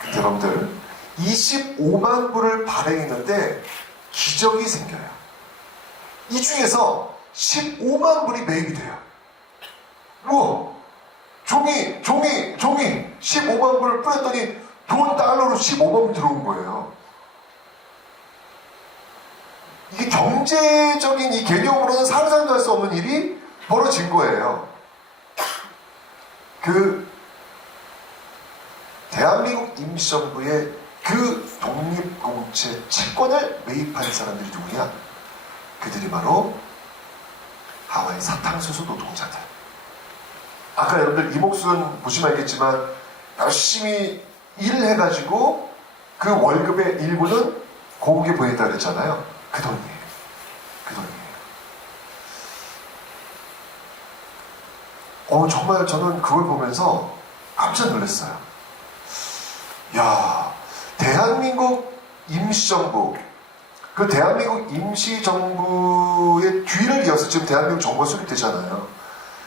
근데 여러분들 25만 불을 발행했는데 기적이 생겨요. 이 중에서 15만 불이 매입이 돼요. 우와! 종이 15만 불을 뿌렸더니 돈 달러로 15만 불 들어온 거예요. 이게 경제적인 이 개념으로는 상상도 할 수 없는 일이 벌어진 거예요. 그 대한민국 임시정부의 그 독립공채 채권을 매입한 사람들이 누구냐? 그들이 바로 하와이 사탕수수 노동자들. 아까 여러분들 이목순 보시면 알겠지만 열심히 일해가지고 그 월급의 일부는 고국에 보냈다 그랬잖아요. 그 돈이에요. 그 돈이에요. 정말 저는 그걸 보면서 깜짝 놀랐어요. 야, 대한민국 임시정부, 그 대한민국 임시정부의 뒤를 이어서 지금 대한민국 정부가 수립되잖아요.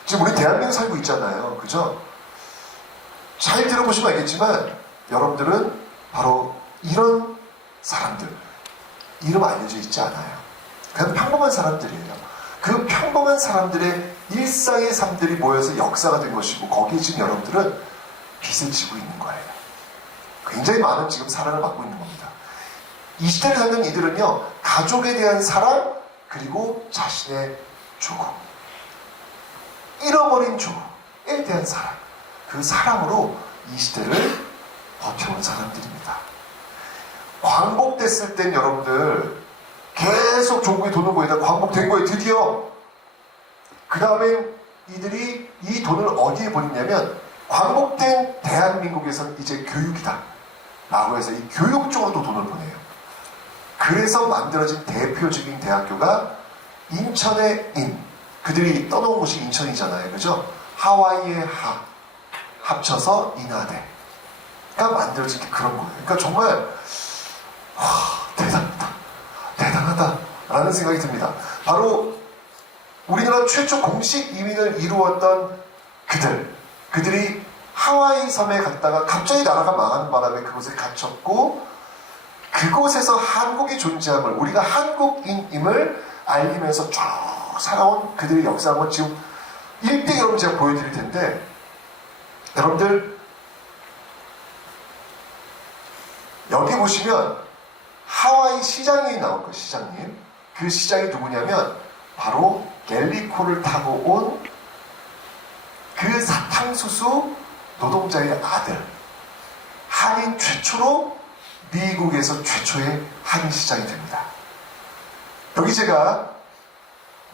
지금 우리 대한민국 살고 있잖아요. 그죠? 잘 들어보시면 알겠지만 여러분들은 바로 이런 사람들, 이름 알려져 있지 않아요. 그냥 평범한 사람들이에요. 그 평범한 사람들의 일상의 삶들이 모여서 역사가 된 것이고 거기에 지금 여러분들은 빚을 지고 있는 거예요. 굉장히 많은 지금 사랑을 받고 있는 겁니다. 이 시대를 사는 이들은요, 가족에 대한 사랑, 그리고 자신의 조국, 잃어버린 조국에 대한 사랑, 그 사랑으로 이 시대를 버텨온 사람들입니다. 광복됐을 땐 여러분들 계속 조국에 돈을 보이다 광복된 거예요. 드디어. 그 다음엔 이들이 이 돈을 어디에 보냈냐면 광복된 대한민국에선 이제 교육이다 라고 해서 이 교육 쪽으로도 돈을 보내요. 그래서 만들어진 대표적인 대학교가 인천의 인, 그들이 떠나온 곳이 인천이잖아요. 그죠? 하와이의 하 합쳐서 인하대가 만들어진 게 그런 거예요. 그러니까 정말 대단하다 라는 생각이 듭니다. 바로 우리나라 최초 공식 이민을 이루었던 그들이 하와이 섬에 갔다가 갑자기 나라가 망하는 바람에 그곳에 갇혔고, 그곳에서 한국의 존재함을, 우리가 한국인임을 알리면서 쭉 살아온 그들의 역사 한번 지금 일대 여러분 제가 보여드릴 텐데, 여러분들 여기 보시면 하와이 시장이 나올 거예요. 시장님. 그 시장이 누구냐면 바로 갤리코를 타고 온 그 사탕수수 노동자의 아들, 한인 최초로 미국에서 최초의 한인 시장이 됩니다. 여기 제가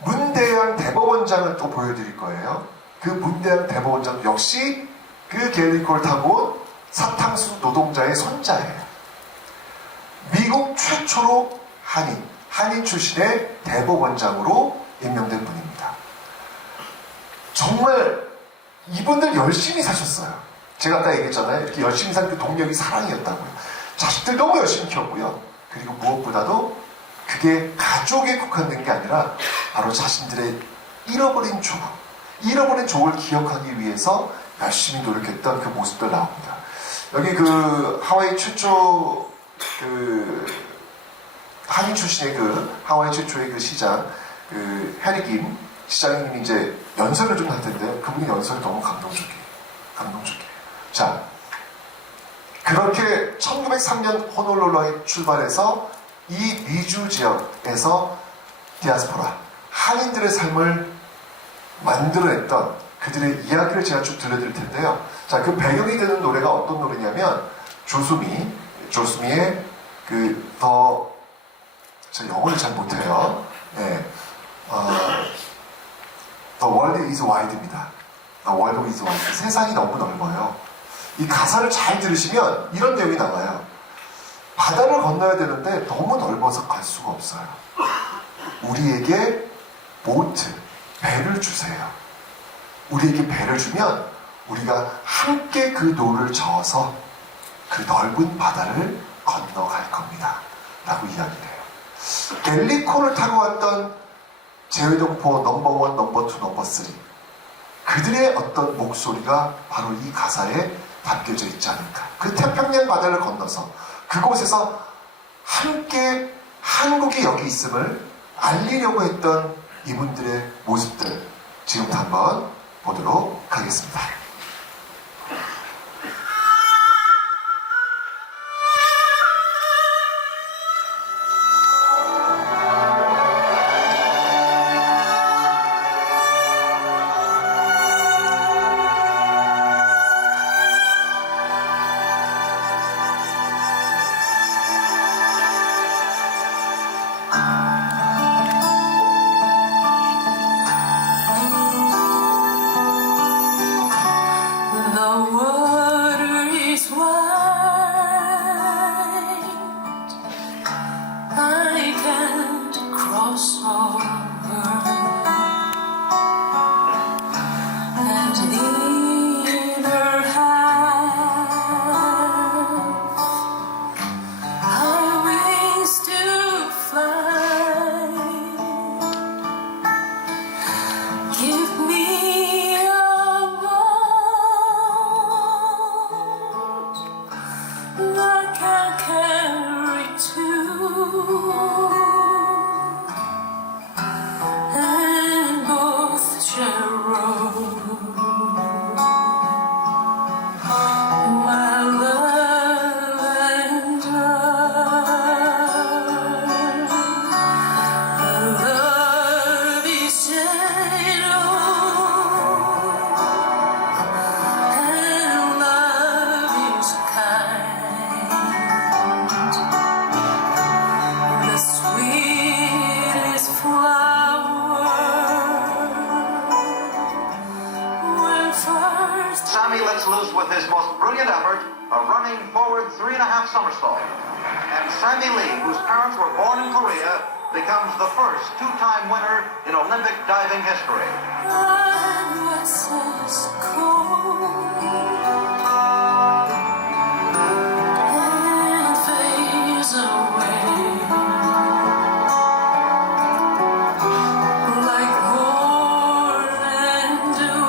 문대양 대법원장을 또 보여드릴 거예요. 그 문대양 대법원장 역시 그 갤리코를 타고 온 사탕수수 노동자의 손자예요. 미국 최초로 한인 출신의 대법원장으로 임명된 분입니다. 정말 이분들 열심히 사셨어요. 제가 아까 얘기했잖아요. 이렇게 열심히 산 그 동력이 사랑이었다고요. 자식들 너무 열심히 키웠고요. 그리고 무엇보다도 그게 가족에 국한된 게 아니라 바로 자신들의 잃어버린 조국을 기억하기 위해서 열심히 노력했던 그 모습들 나옵니다. 여기 그 하와이 최초 그 한인 출신의 그 하와이 최초의 그 시장 그 해리 김 시장님이 이제 연설을 좀 할 텐데 그분의 연설이 너무 감동적이에요. 자, 그렇게 1903년 호놀룰루에 출발해서 이 미주 지역에서 디아스포라 한인들의 삶을 만들어냈던 그들의 이야기를 제가 쭉 들려드릴 텐데요. 자, 그 배경이 되는 노래가 어떤 노래냐면 조수미의 제가 영어를 잘 못해요. 네. The world is wide입니다. The world is wide. 세상이 너무 넓어요. 이 가사를 잘 들으시면 이런 내용이 나와요. 바다를 건너야 되는데 너무 넓어서 갈 수가 없어요. 우리에게 배를 주세요. 우리에게 배를 주면 우리가 함께 그 노를 저어서 그 넓은 바다를 건너갈 겁니다. 라고 이야기를 해요. 갤리코를 타고 왔던 재외동포 넘버 1, 넘버 2, 넘버 3 그들의 어떤 목소리가 바로 이 가사에 담겨져 있지 않을까. 그 태평양 바다를 건너서 그곳에서 함께 한국이 여기 있음을 알리려고 했던 이분들의 모습들 지금부터 한번 보도록 하겠습니다. and both shall roll. My love and I, love is shadow, and love is kind. The sweetest flower when first. Sammy lets loose with his most brilliant effort, a running forward 3.5 somersault. And Sammy Lee, whose parents were born in Korea, becomes the first two-time winner in Olympic diving history. And was cold and fades away like morn and dew.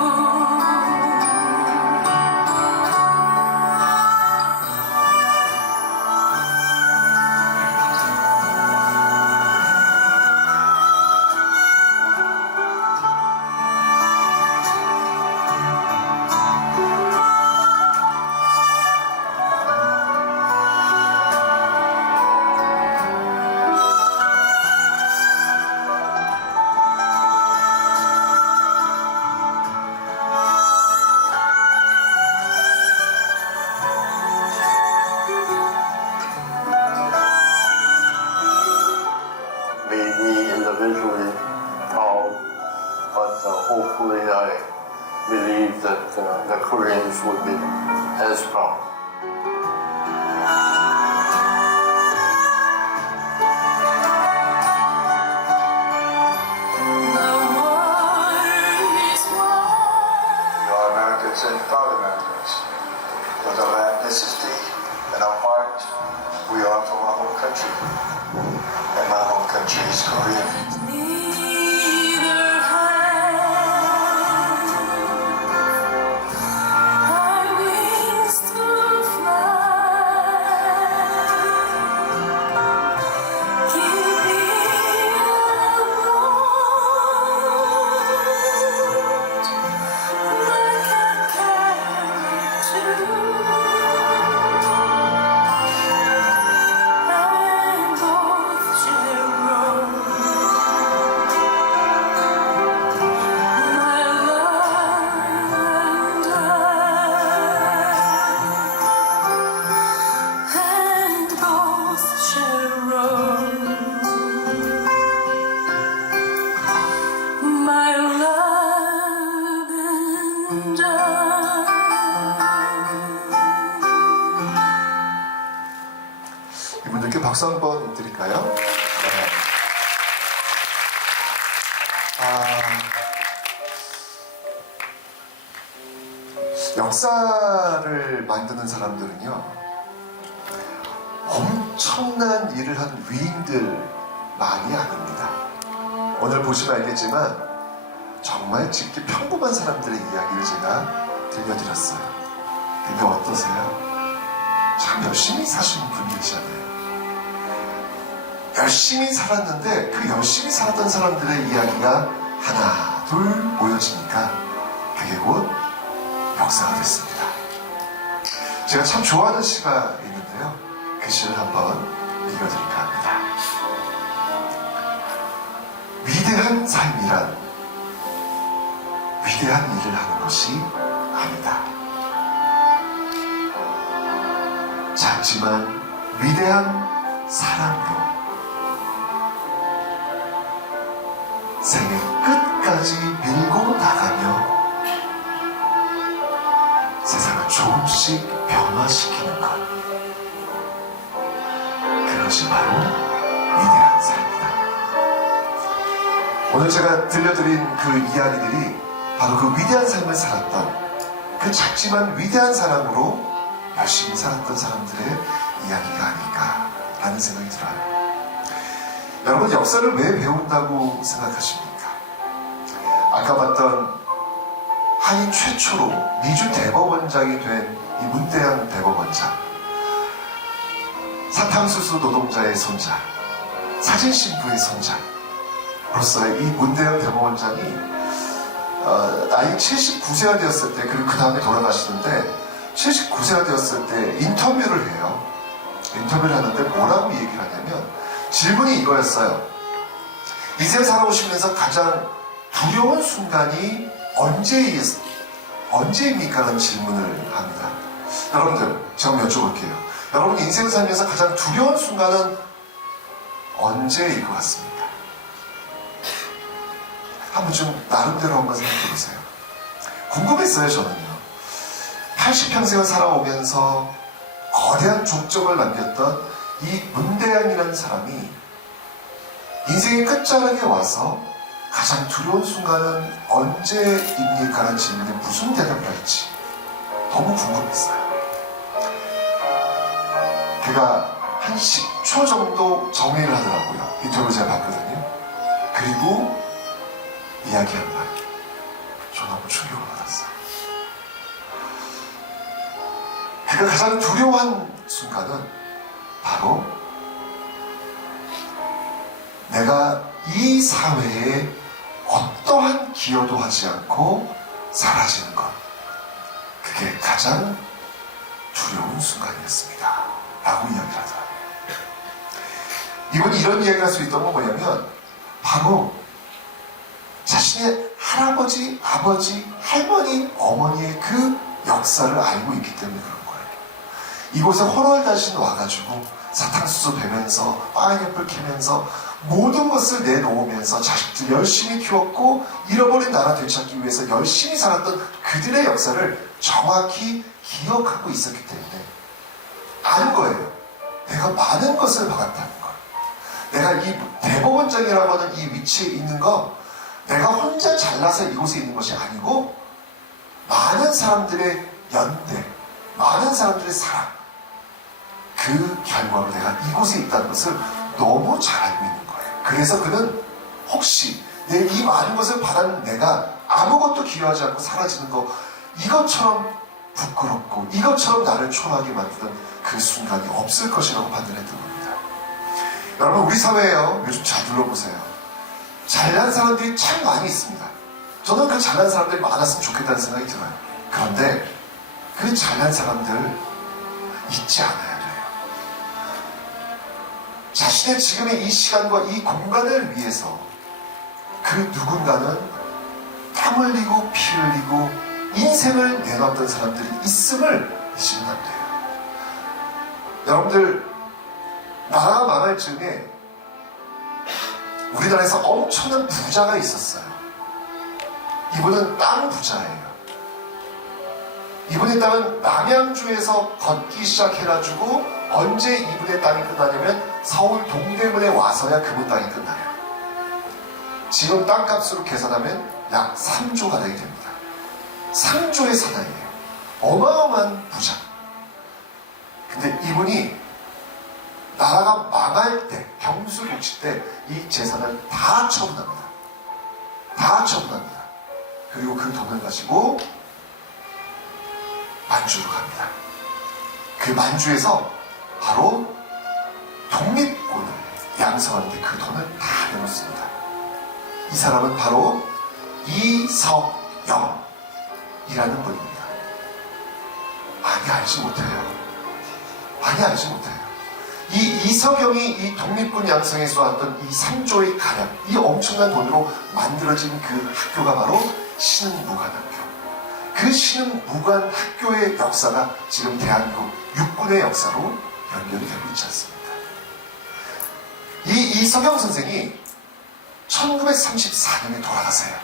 Me individually proud, but hopefully I believe that the Koreans would be as proud. The water is wide. We are Americans and proud Americans. Because of our ethnicity and our heart, we are from our home country. And my home country is Korea. Neither have I wings to fly. Give me a boat like I carried too. And both shall roll. My love and I, and both shall roll. My love and I. 이분들께 박수 한번 드릴까요? 네. 역사를 만드는 사람들은요, 엄청난 일을 한 위인들만이 아닙니다. 오늘 보시면 알겠지만 정말 직계 평범한 사람들의 이야기를 제가 들려드렸어요. 근데 어떠세요? 참 열심히 사시는 분들이잖아요. 열심히 살았는데 그 열심히 살았던 사람들의 이야기가 하나 둘 모여지니까 그게 곧 역사가 됐습니다. 제가 참 좋아하는 시가 있는데요. 그 시를 한번 읽어드릴까 합니다. 위대한 삶이란 위대한 일을 하는 것이 아니다. 작지만 위대한 사랑으로 생애 끝까지 밀고 나가며 세상을 조금씩 변화시키는 것, 그것이 바로 위대한 삶이다. 오늘 제가 들려드린 그 이야기들이 바로 그 위대한 삶을 살았던, 그 작지만 위대한 사랑으로 열심히 살았던 사람들의 이야기가 아닐까라는 생각이 들어요. 여러분, 역사를 왜 배운다고 생각하십니까? 아까 봤던 한인 최초로 미주 대법원장이 된 이 문대양 대법원장, 사탕수수 노동자의 손자, 사진 신부의 손자로서의 이 문대현 대법원장이 나이 79세가 되었을 때, 그리고 그 다음에 돌아가시는데 79세가 되었을 때 인터뷰를 해요. 인터뷰를 하는데 뭐라고 얘기를 하냐면 질문이 이거였어요. 인생 살아오시면서 가장 두려운 순간이 언제입니까? 라는 질문을 합니다. 여러분들, 제가 여쭤볼게요. 여러분 인생 살면서 가장 두려운 순간은 언제일 것 같습니까? 한번 좀 나름대로 한번 생각해 보세요. 궁금했어요, 저는요. 80평생을 살아오면서 거대한 족적을 남겼던 이 문대양이라는 사람이 인생의 끝자락에 와서 가장 두려운 순간은 언제입니까? 라는 질문에 무슨 대답을 할지 너무 궁금했어요. 그가 한 10초 정도 정리를 하더라고요. 인터뷰 제가 봤거든요. 그리고 이야기한 말, 저 너무 충격을 받았어요. 그가 가장 두려워한 순간은 바로 내가 이 사회에 어떠한 기여도 하지 않고 사라지는 것, 그게 가장 두려운 순간이었습니다 라고 이야기를 하더라고요. 이분이 이런 이야기를 할 수 있던 건 뭐냐면 바로 자신의 할아버지, 아버지, 할머니, 어머니의 그 역사를 알고 있기 때문에 그런 거예요. 이곳에 헐월다신 와가지고 사탕수수 베면서 파인애플 캐면서 모든 것을 내놓으면서 자식들 열심히 키웠고 잃어버린 나라 되찾기 위해서 열심히 살았던 그들의 역사를 정확히 기억하고 있었기 때문에 아는 거예요. 내가 많은 것을 받았다는 걸. 내가 이 대법원장이라고 하는 이 위치에 있는 거 내가 혼자 잘나서 이곳에 있는 것이 아니고 많은 사람들의 연대, 많은 사람들의 사랑, 그 결과로 내가 이곳에 있다는 것을 너무 잘 알고 있는 거예요. 그래서 그는 혹시 내 이 많은 것을 받은 내가 아무것도 기여하지 않고 사라지는 거, 이것처럼 부끄럽고 이것처럼 나를 초라하게 만드는 그 순간이 없을 것이라고 판단했던 겁니다. 여러분, 우리 사회에요, 요즘 잘 둘러보세요. 잘난 사람들이 참 많이 있습니다. 저는 그 잘난 사람들이 많았으면 좋겠다는 생각이 들어요. 그런데 그 잘난 사람들 잊지 않아야 돼요. 자신의 지금의 이 시간과 이 공간을 위해서 그 누군가는 땀 흘리고 피 흘리고 인생을 내놨던 사람들이 있음을 잊으면 안 돼요. 여러분들, 나라가 망할 즈음에 우리나라에서 엄청난 부자가 있었어요. 이분은 땅 부자예요. 이분의 땅은 남양주에서 걷기 시작해가지고 언제 이분의 땅이 끝나냐면 서울 동대문에 와서야 그분 땅이 끝나요. 지금 땅값으로 계산하면 약 3조 가량이 됩니다. 3조의 사나이예요. 어마어마한 부자. 근데 이분이 나라가 망할 때, 경술국시 때 이 재산을 다 처분합니다. 다 처분합니다. 그리고 그 돈을 가지고 만주로 갑니다. 그 만주에서 바로 독립군을 양성하는데 그 돈을 다 내놓습니다. 이 사람은 바로 이석영이라는 분입니다. 많이 알지 못해요. 많이 알지 못해요. 이 이석영이 이 독립군 양성에 쏘았던 이 3조의 가량, 이 엄청난 돈으로 만들어진 그 학교가 바로 신흥무관학교. 그 신흥무관학교의 역사가 지금 대한민국 육군의 역사로 연결이 되고 있지 않습니까? 이 이석영 선생이 1934년에 돌아가세요.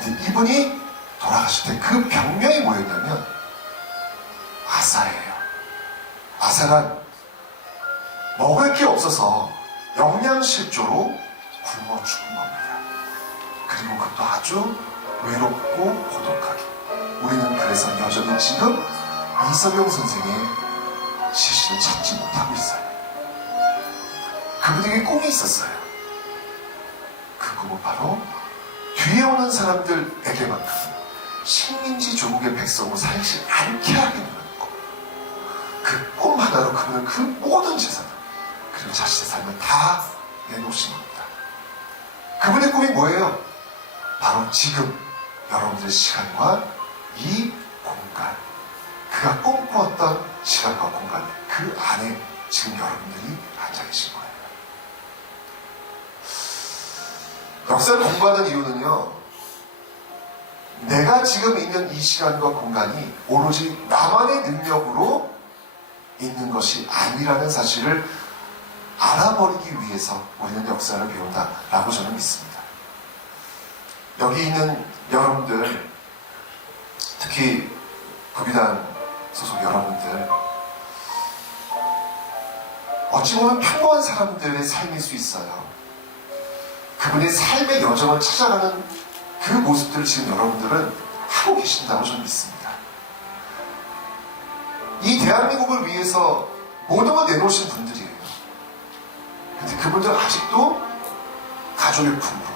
근데 이분이 돌아가실 때 그 병명이 뭐였냐면 아사예요. 아사가 먹을 게 없어서 영양실조로 굶어 죽은 겁니다. 그리고 그것도 아주 외롭고 고독하게. 우리는 그래서 여전히 지금 이석영 선생의 시신을 찾지 못하고 있어요. 그분에게 꿈이 있었어요. 그 꿈은 바로 뒤에 오는 사람들에게만큼 식민지 조국의 백성으로 살지 않게 하기 위한 것. 그 꿈 하나로 그분은 그 모든 재산을, 그리고 자신의 삶을 다 내놓으신 겁니다. 그분의 꿈이 뭐예요? 바로 지금 여러분들의 시간과 이 공간, 그가 꿈꾸었던 시간과 공간, 그 안에 지금 여러분들이 앉아 계신 거예요. 역사를 공부하는 이유는요, 내가 지금 있는 이 시간과 공간이 오로지 나만의 능력으로 있는 것이 아니라는 사실을 알아버리기 위해서 우리는 역사를 배운다라고 저는 믿습니다. 여기 있는 여러분들, 특히 구비단 소속 여러분들, 어찌 보면 평범한 사람들의 삶일 수 있어요. 그분의 삶의 여정을 찾아가는 그 모습들을 지금 여러분들은 하고 계신다고 저는 믿습니다. 이 대한민국을 위해서 모든 걸 내놓으신 분들이에요. 근데 그분들 아직도 가족의 품으로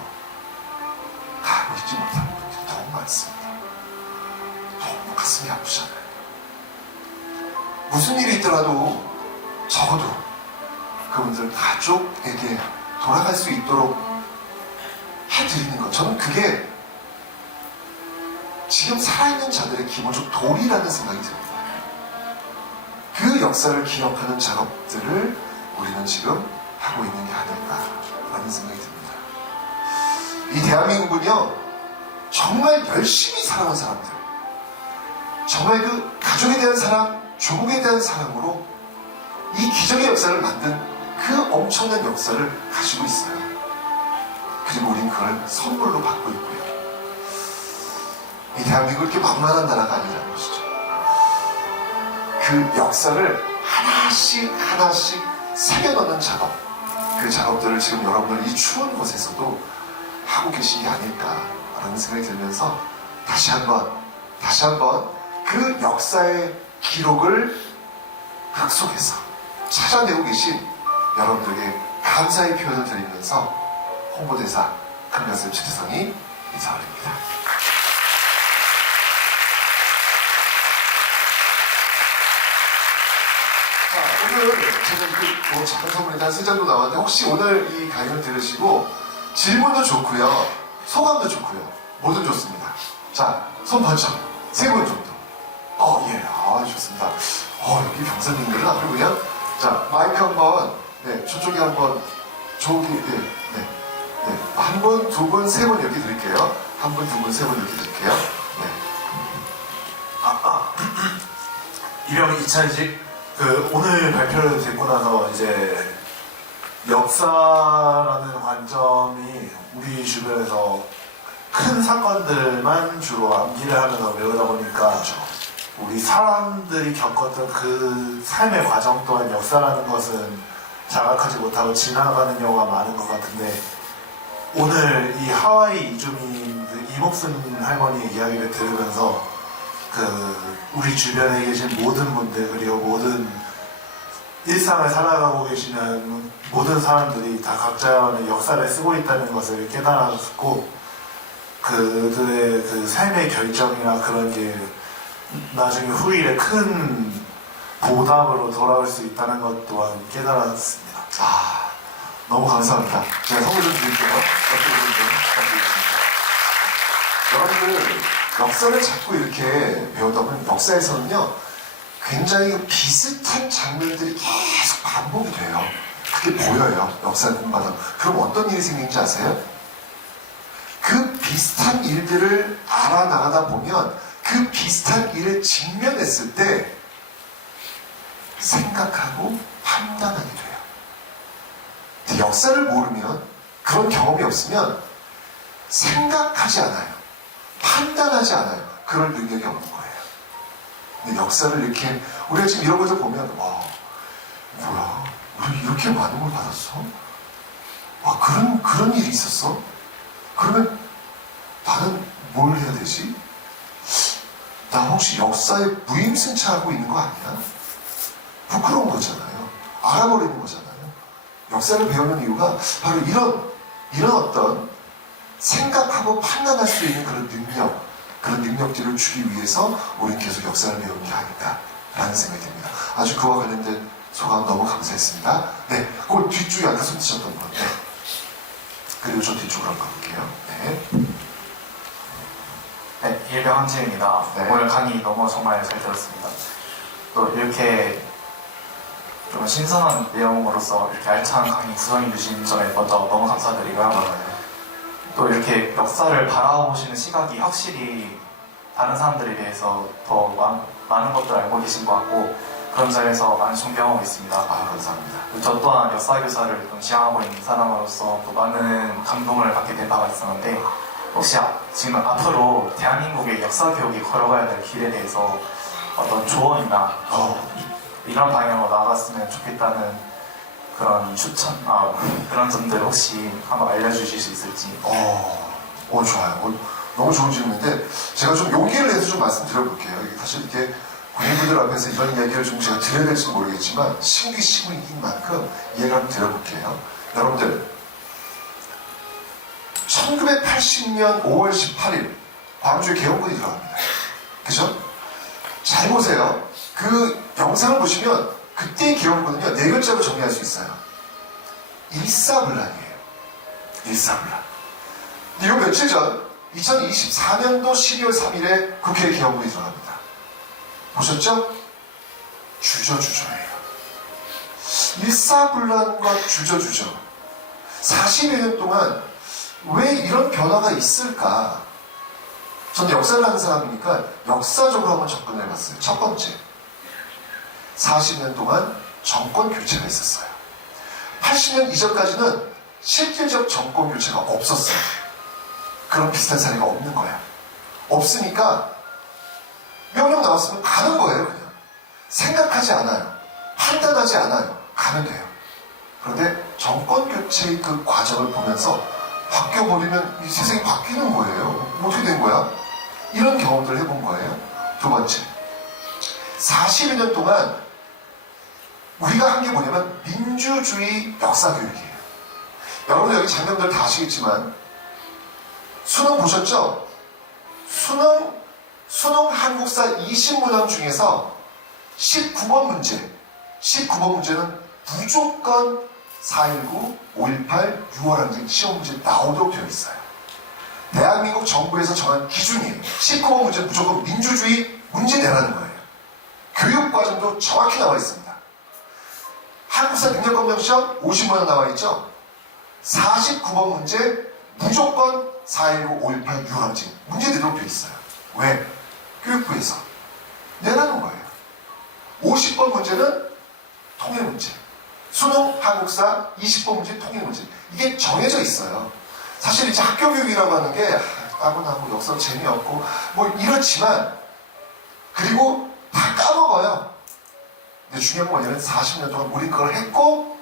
가고 있지 못하는 분들이 너무 많습니다. 너무 가슴이 아프잖아요. 무슨 일이 있더라도 적어도 그분들 가족에게 돌아갈 수 있도록 해드리는 것, 저는 그게 지금 살아있는 자들의 기본적 도리라는 생각이 듭니다. 그 역사를 기억하는 작업들을 우리는 지금 하고 있는 게 아닐까라는 생각이 듭니다. 이 대한민국은요, 정말 열심히 살아온 사람들, 정말 그 가족에 대한 사랑, 조국에 대한 사랑으로 이 기적의 역사를 만든 그 엄청난 역사를 가지고 있어요. 그리고 우린 그걸 선물로 받고 있고요. 이 대한민국은 이렇게 만만한 나라가 아니라는 것이죠. 그 역사를 하나씩 하나씩 새겨넣는 작업, 그 작업들을 지금 여러분들 이 추운 곳에서도 하고 계신 게 아닐까라는 생각이 들면서 다시 한번 그 역사의 기록을 흙 속에서 찾아내고 계신 여러분들에게 감사의 표현을 드리면서 홍보대사 큰가슴 최태성이 인사 올립니다. 자, 오늘 제가 작은 선물이 한 3장도 나왔는데 혹시 오늘 이 강연을 들으시고 질문도 좋고요, 소감도 좋고요, 뭐든 좋습니다. 자, 손 번쩍 3분 정도. 예, 좋습니다. 여기 병사님들은 아주 그냥, 자, 마이크 한번, 네, 저쪽에 한번, 저기, 네. 한 분, 두 분, 세 분 이렇게 드릴게요. 한 분, 두 분, 세 분 이렇게 드릴게요. 네. 이병 이찬식, 오늘 발표를 듣고 나서 이제 역사라는 관점이 우리 주변에서 큰 사건들만 주로 암기를 하면서 외우다 보니까 우리 사람들이 겪었던 그 삶의 과정 또한 역사라는 것은 자각하지 못하고 지나가는 경우가 많은 것 같은데, 오늘 이 하와이 이주민 이목순 할머니의 이야기를 들으면서 우리 주변에 계신 모든 분들, 그리고 모든 일상을 살아가고 계시는 모든 사람들이 다 각자의 역사를 쓰고 있다는 것을 깨달았고, 그들의 그 삶의 결정이나 그런 게 나중에 후일에 큰 보답으로 돌아올 수 있다는 것 또한 깨달았습니다. 너무 감사합니다. 제가 선물 좀 드릴게요. 여러분들, 역사를 자꾸 이렇게 배우다 보면 역사에서는요, 굉장히 비슷한 장면들이 계속 반복이 돼요. 그게 보여요. 역사를 공부하다. 그럼 어떤 일이 생기는지 아세요? 그 비슷한 일들을 알아나가다 보면 그 비슷한 일에 직면했을 때 생각하고 판단하게 돼요. 근데 역사를 모르면, 그런 경험이 없으면 생각하지 않아요. 판단하지 않아요. 그럴 능력이 없는 거예요. 근데 역사를 이렇게, 우리가 지금 이런 것을 보면, 뭐야, 우리 이렇게 많은 걸 받았어? 그런 일이 있었어? 그러면 나는 뭘 해야 되지? 나 혹시 역사에 무임승차하고 있는 거 아니야? 부끄러운 거잖아요. 알아버리는 거잖아요. 역사를 배우는 이유가 바로 이런 어떤 생각하고 판단할 수 있는 그런 능력들을 주기 위해서 우리는 계속 역사를 배우는 게 아닐까라는 생각이 듭니다. 아주 그와 관련된 소감 너무 감사했습니다. 네, 그 뒤쪽에 아까 손 드셨던 분. 네. 그리고 저 뒤쪽으로 한번 가볼게요. 네. 네, 일병 한지입니다. 네. 오늘 강의 너무 정말 잘 들었습니다. 또 이렇게 좀 신선한 내용으로서 이렇게 알찬 강의 구성해 주신 점에 먼저 너무 감사드리고요. 또 이렇게 역사를 바라보시는 시각이 확실히 다른 사람들에 비해서 더 많은 것들을 알고 계신 것 같고 그런 점에서 많이 존경하고 있습니다. 아, 감사합니다. 저 또한 역사 교사를 좀 지향하고 있는 사람으로서 또 많은 감동을 받게 된 바가 있었는데 혹시 지금 앞으로 대한민국의 역사 교육이 걸어가야 될 길에 대해서 어떤 조언이나 이런 방향으로 나아갔으면 좋겠다는 그런 추천, 그런 점들 혹시 한번 알려주실 수 있을지. 좋아요. 너무 좋은 질문인데 제가 좀 용기를 내서 좀 말씀드려볼게요. 이게 사실 이렇게 군인분들 앞에서 이런 이야기를 좀 제가 드려야 될지 모르겠지만 신기심인 만큼 이해를 한번 드려볼게요. 여러분들 1980년 5월 18일 광주에 개헌군이 들어갑니다. 그죠? 잘 보세요. 그 영상을 보시면 그때의 개헌군은요 4글자로 정리할 수 있어요. 일사불란이에요. 일사불란. 이거 며칠 전 2024년도 12월 3일에 국회에 개헌군이 들어갑니다. 보셨죠? 주저주저예요. 일사불란과 주저주저. 40여 년 동안 왜 이런 변화가 있을까? 저는 역사를 하는 사람이니까 역사적으로 한번 접근을 해봤어요. 첫 번째, 40년 동안 정권 교체가 있었어요. 80년 이전까지는 실질적 정권 교체가 없었어요. 그런 비슷한 사례가 없는 거예요. 없으니까 명령 나왔으면 가는 거예요. 그냥 생각하지 않아요. 판단하지 않아요. 가면 돼요. 그런데 정권 교체의 그 과정을 보면서 바뀌어버리면 이 세상이 바뀌는 거예요. 어떻게 된 거야? 이런 경험들을 해본 거예요. 두 번째, 40여 년 동안 우리가 한 게 뭐냐면 민주주의 역사교육이에요. 여러분들 여기 장면들 다 아시겠지만 수능 보셨죠? 수능 한국사 20문항 중에서 19번 문제는 무조건 4.19, 5.18, 6월 항쟁 시험 문제 나오도록 되어 있어요. 대한민국 정부에서 정한 기준이에요. 19번 문제는 무조건 민주주의 문제 내라는 거예요. 교육과정도 정확히 나와 있습니다. 한국사 능력검정 시험 50문항 나와 있죠? 49번 문제 무조건 4.19, 5.18, 6월 항쟁 문제 내도록 되어 있어요. 왜? 교육부에서 내라는 거예요. 50번 문제는 통일 문제. 수능 한국사 20번 문제 통일 문제. 이게 정해져 있어요. 사실 이제 학교 교육이라고 하는 게 따분하고 역사 재미없고 뭐 이렇지만 그리고 다 까먹어요. 근데 중요한 건 뭐냐면 40년 동안 우리 그걸 했고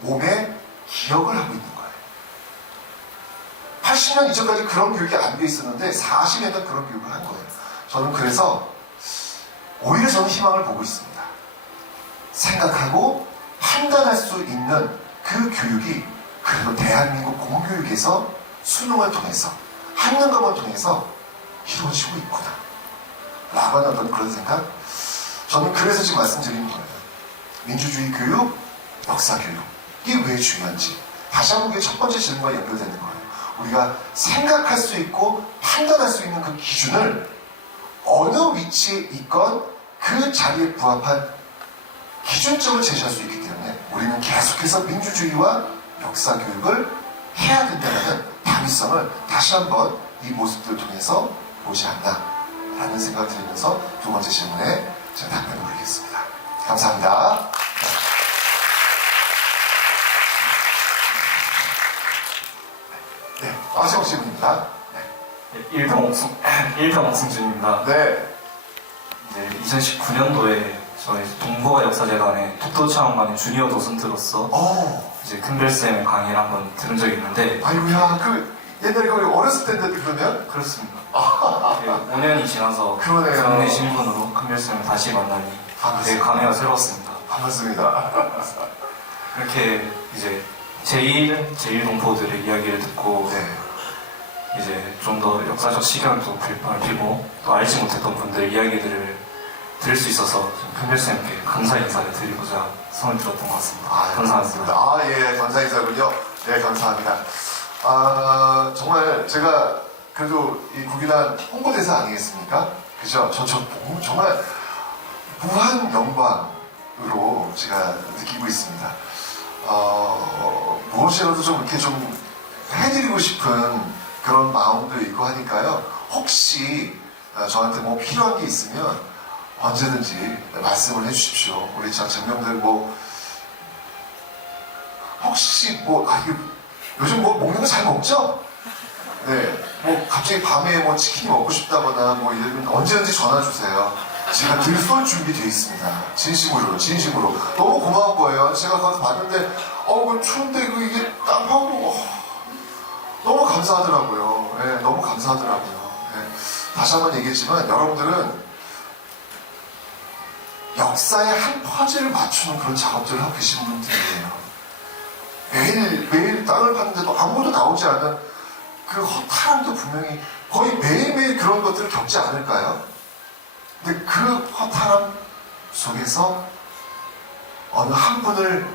몸에 기억을 하고 있는 거예요. 80년 이전까지 그런 교육이 안 돼 있었는데 40년간 그런 교육을 한 거예요. 저는 그래서 오히려 저는 희망을 보고 있습니다. 생각하고 판단할 수 있는 그 교육이 그래도 대한민국 공교육에서 수능을 통해서 학능감을 통해서 이루어지고 있구나 라고 하는 어떤 그런 생각. 저는 그래서 지금 말씀드리는 거예요. 민주주의 교육, 역사 교육 이게 왜 중요한지 다시 한번 그게 첫 번째 질문과 연결되는 거예요. 우리가 생각할 수 있고 판단할 수 있는 그 기준을 어느 위치에 있건 그 자리에 부합한 기준점을 제시할 수 있기 때문에 우리는 계속해서 민주주의와 역사 교육을 해야 된다는 당위성을 다시 한번 이 모습들을 통해서 보지 않나 라는 생각을 들으면서 두 번째 질문에 제가 답변을 드리겠습니다. 감사합니다. 네, 마지막 질문입니다. 일평옥승준입니다. 네. 이제 2019년도에 저희 동북아 역사재단의 독도체험관의 주니어 도슨트로서 이제 큰별쌤의 강의를 한번 들은 적이 있는데 아이고야 그 옛날에 거의 어렸을 때인데 그러면? 그렇습니다. 5년이 지나서 그러네요. 국내 신분으로 큰별쌤을 다시 만나니 되게 감회가 새로웠습니다. 반갑습니다. 그렇게 이제 제1동포들의 이야기를 듣고 이제 좀 더 역사적 시각도 넓히고 또 알지 못했던 분들의 이야기들을 드릴 수 있어서 좀 큰별쌤께 감사 인사를 드리고자 손을 들었던 것 같습니다. 아, 감사합니다. 아, 예, 감사 인사군요. 네, 감사합니다. 정말 제가 그래도 이 국유단 홍보대사 아니겠습니까? 그죠? 정말 무한 영광으로 제가 느끼고 있습니다. 무엇이라도 좀 이렇게 좀 해드리고 싶은 그런 마음도 있고 하니까요. 혹시 저한테 뭐 필요한 게 있으면 언제든지 말씀을 해주십시오. 우리 장병들 뭐 혹시 요즘 뭐 먹는 거 잘 먹죠? 네, 뭐 갑자기 밤에 뭐 치킨이 먹고 싶다거나 뭐 이러면 언제든지 전화 주세요. 제가 늘 쏠 준비되어 있습니다. 진심으로 너무 고마운 거예요. 제가 가서 봤는데 그 추운데 이게 땀하고 너무 감사하더라고요. 네, 너무 감사하더라고요. 네. 다시 한번 얘기했지만 여러분들은 역사의 한 퍼즐을 맞추는 그런 작업들을 하고 계신 분들이에요. 매일 땅을 파는데도 아무도 나오지 않은 그 허탈함도 분명히 거의 매일매일 그런 것들을 겪지 않을까요? 근데 그 허탈함 속에서 어느 한 분을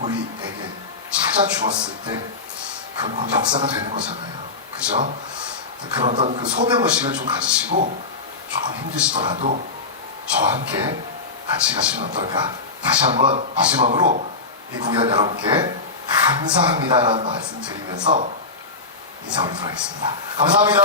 우리에게 찾아주었을 때 그건 곧 역사가 되는 거잖아요. 그죠? 그런 어떤 그 소명의식을 좀 가지시고 조금 힘드시더라도 저와 함께 같이 가시면 어떨까? 다시 한번 마지막으로 이 국유단 여러분께 감사합니다라는 말씀 드리면서 인사 올리도록 하겠습니다. 감사합니다.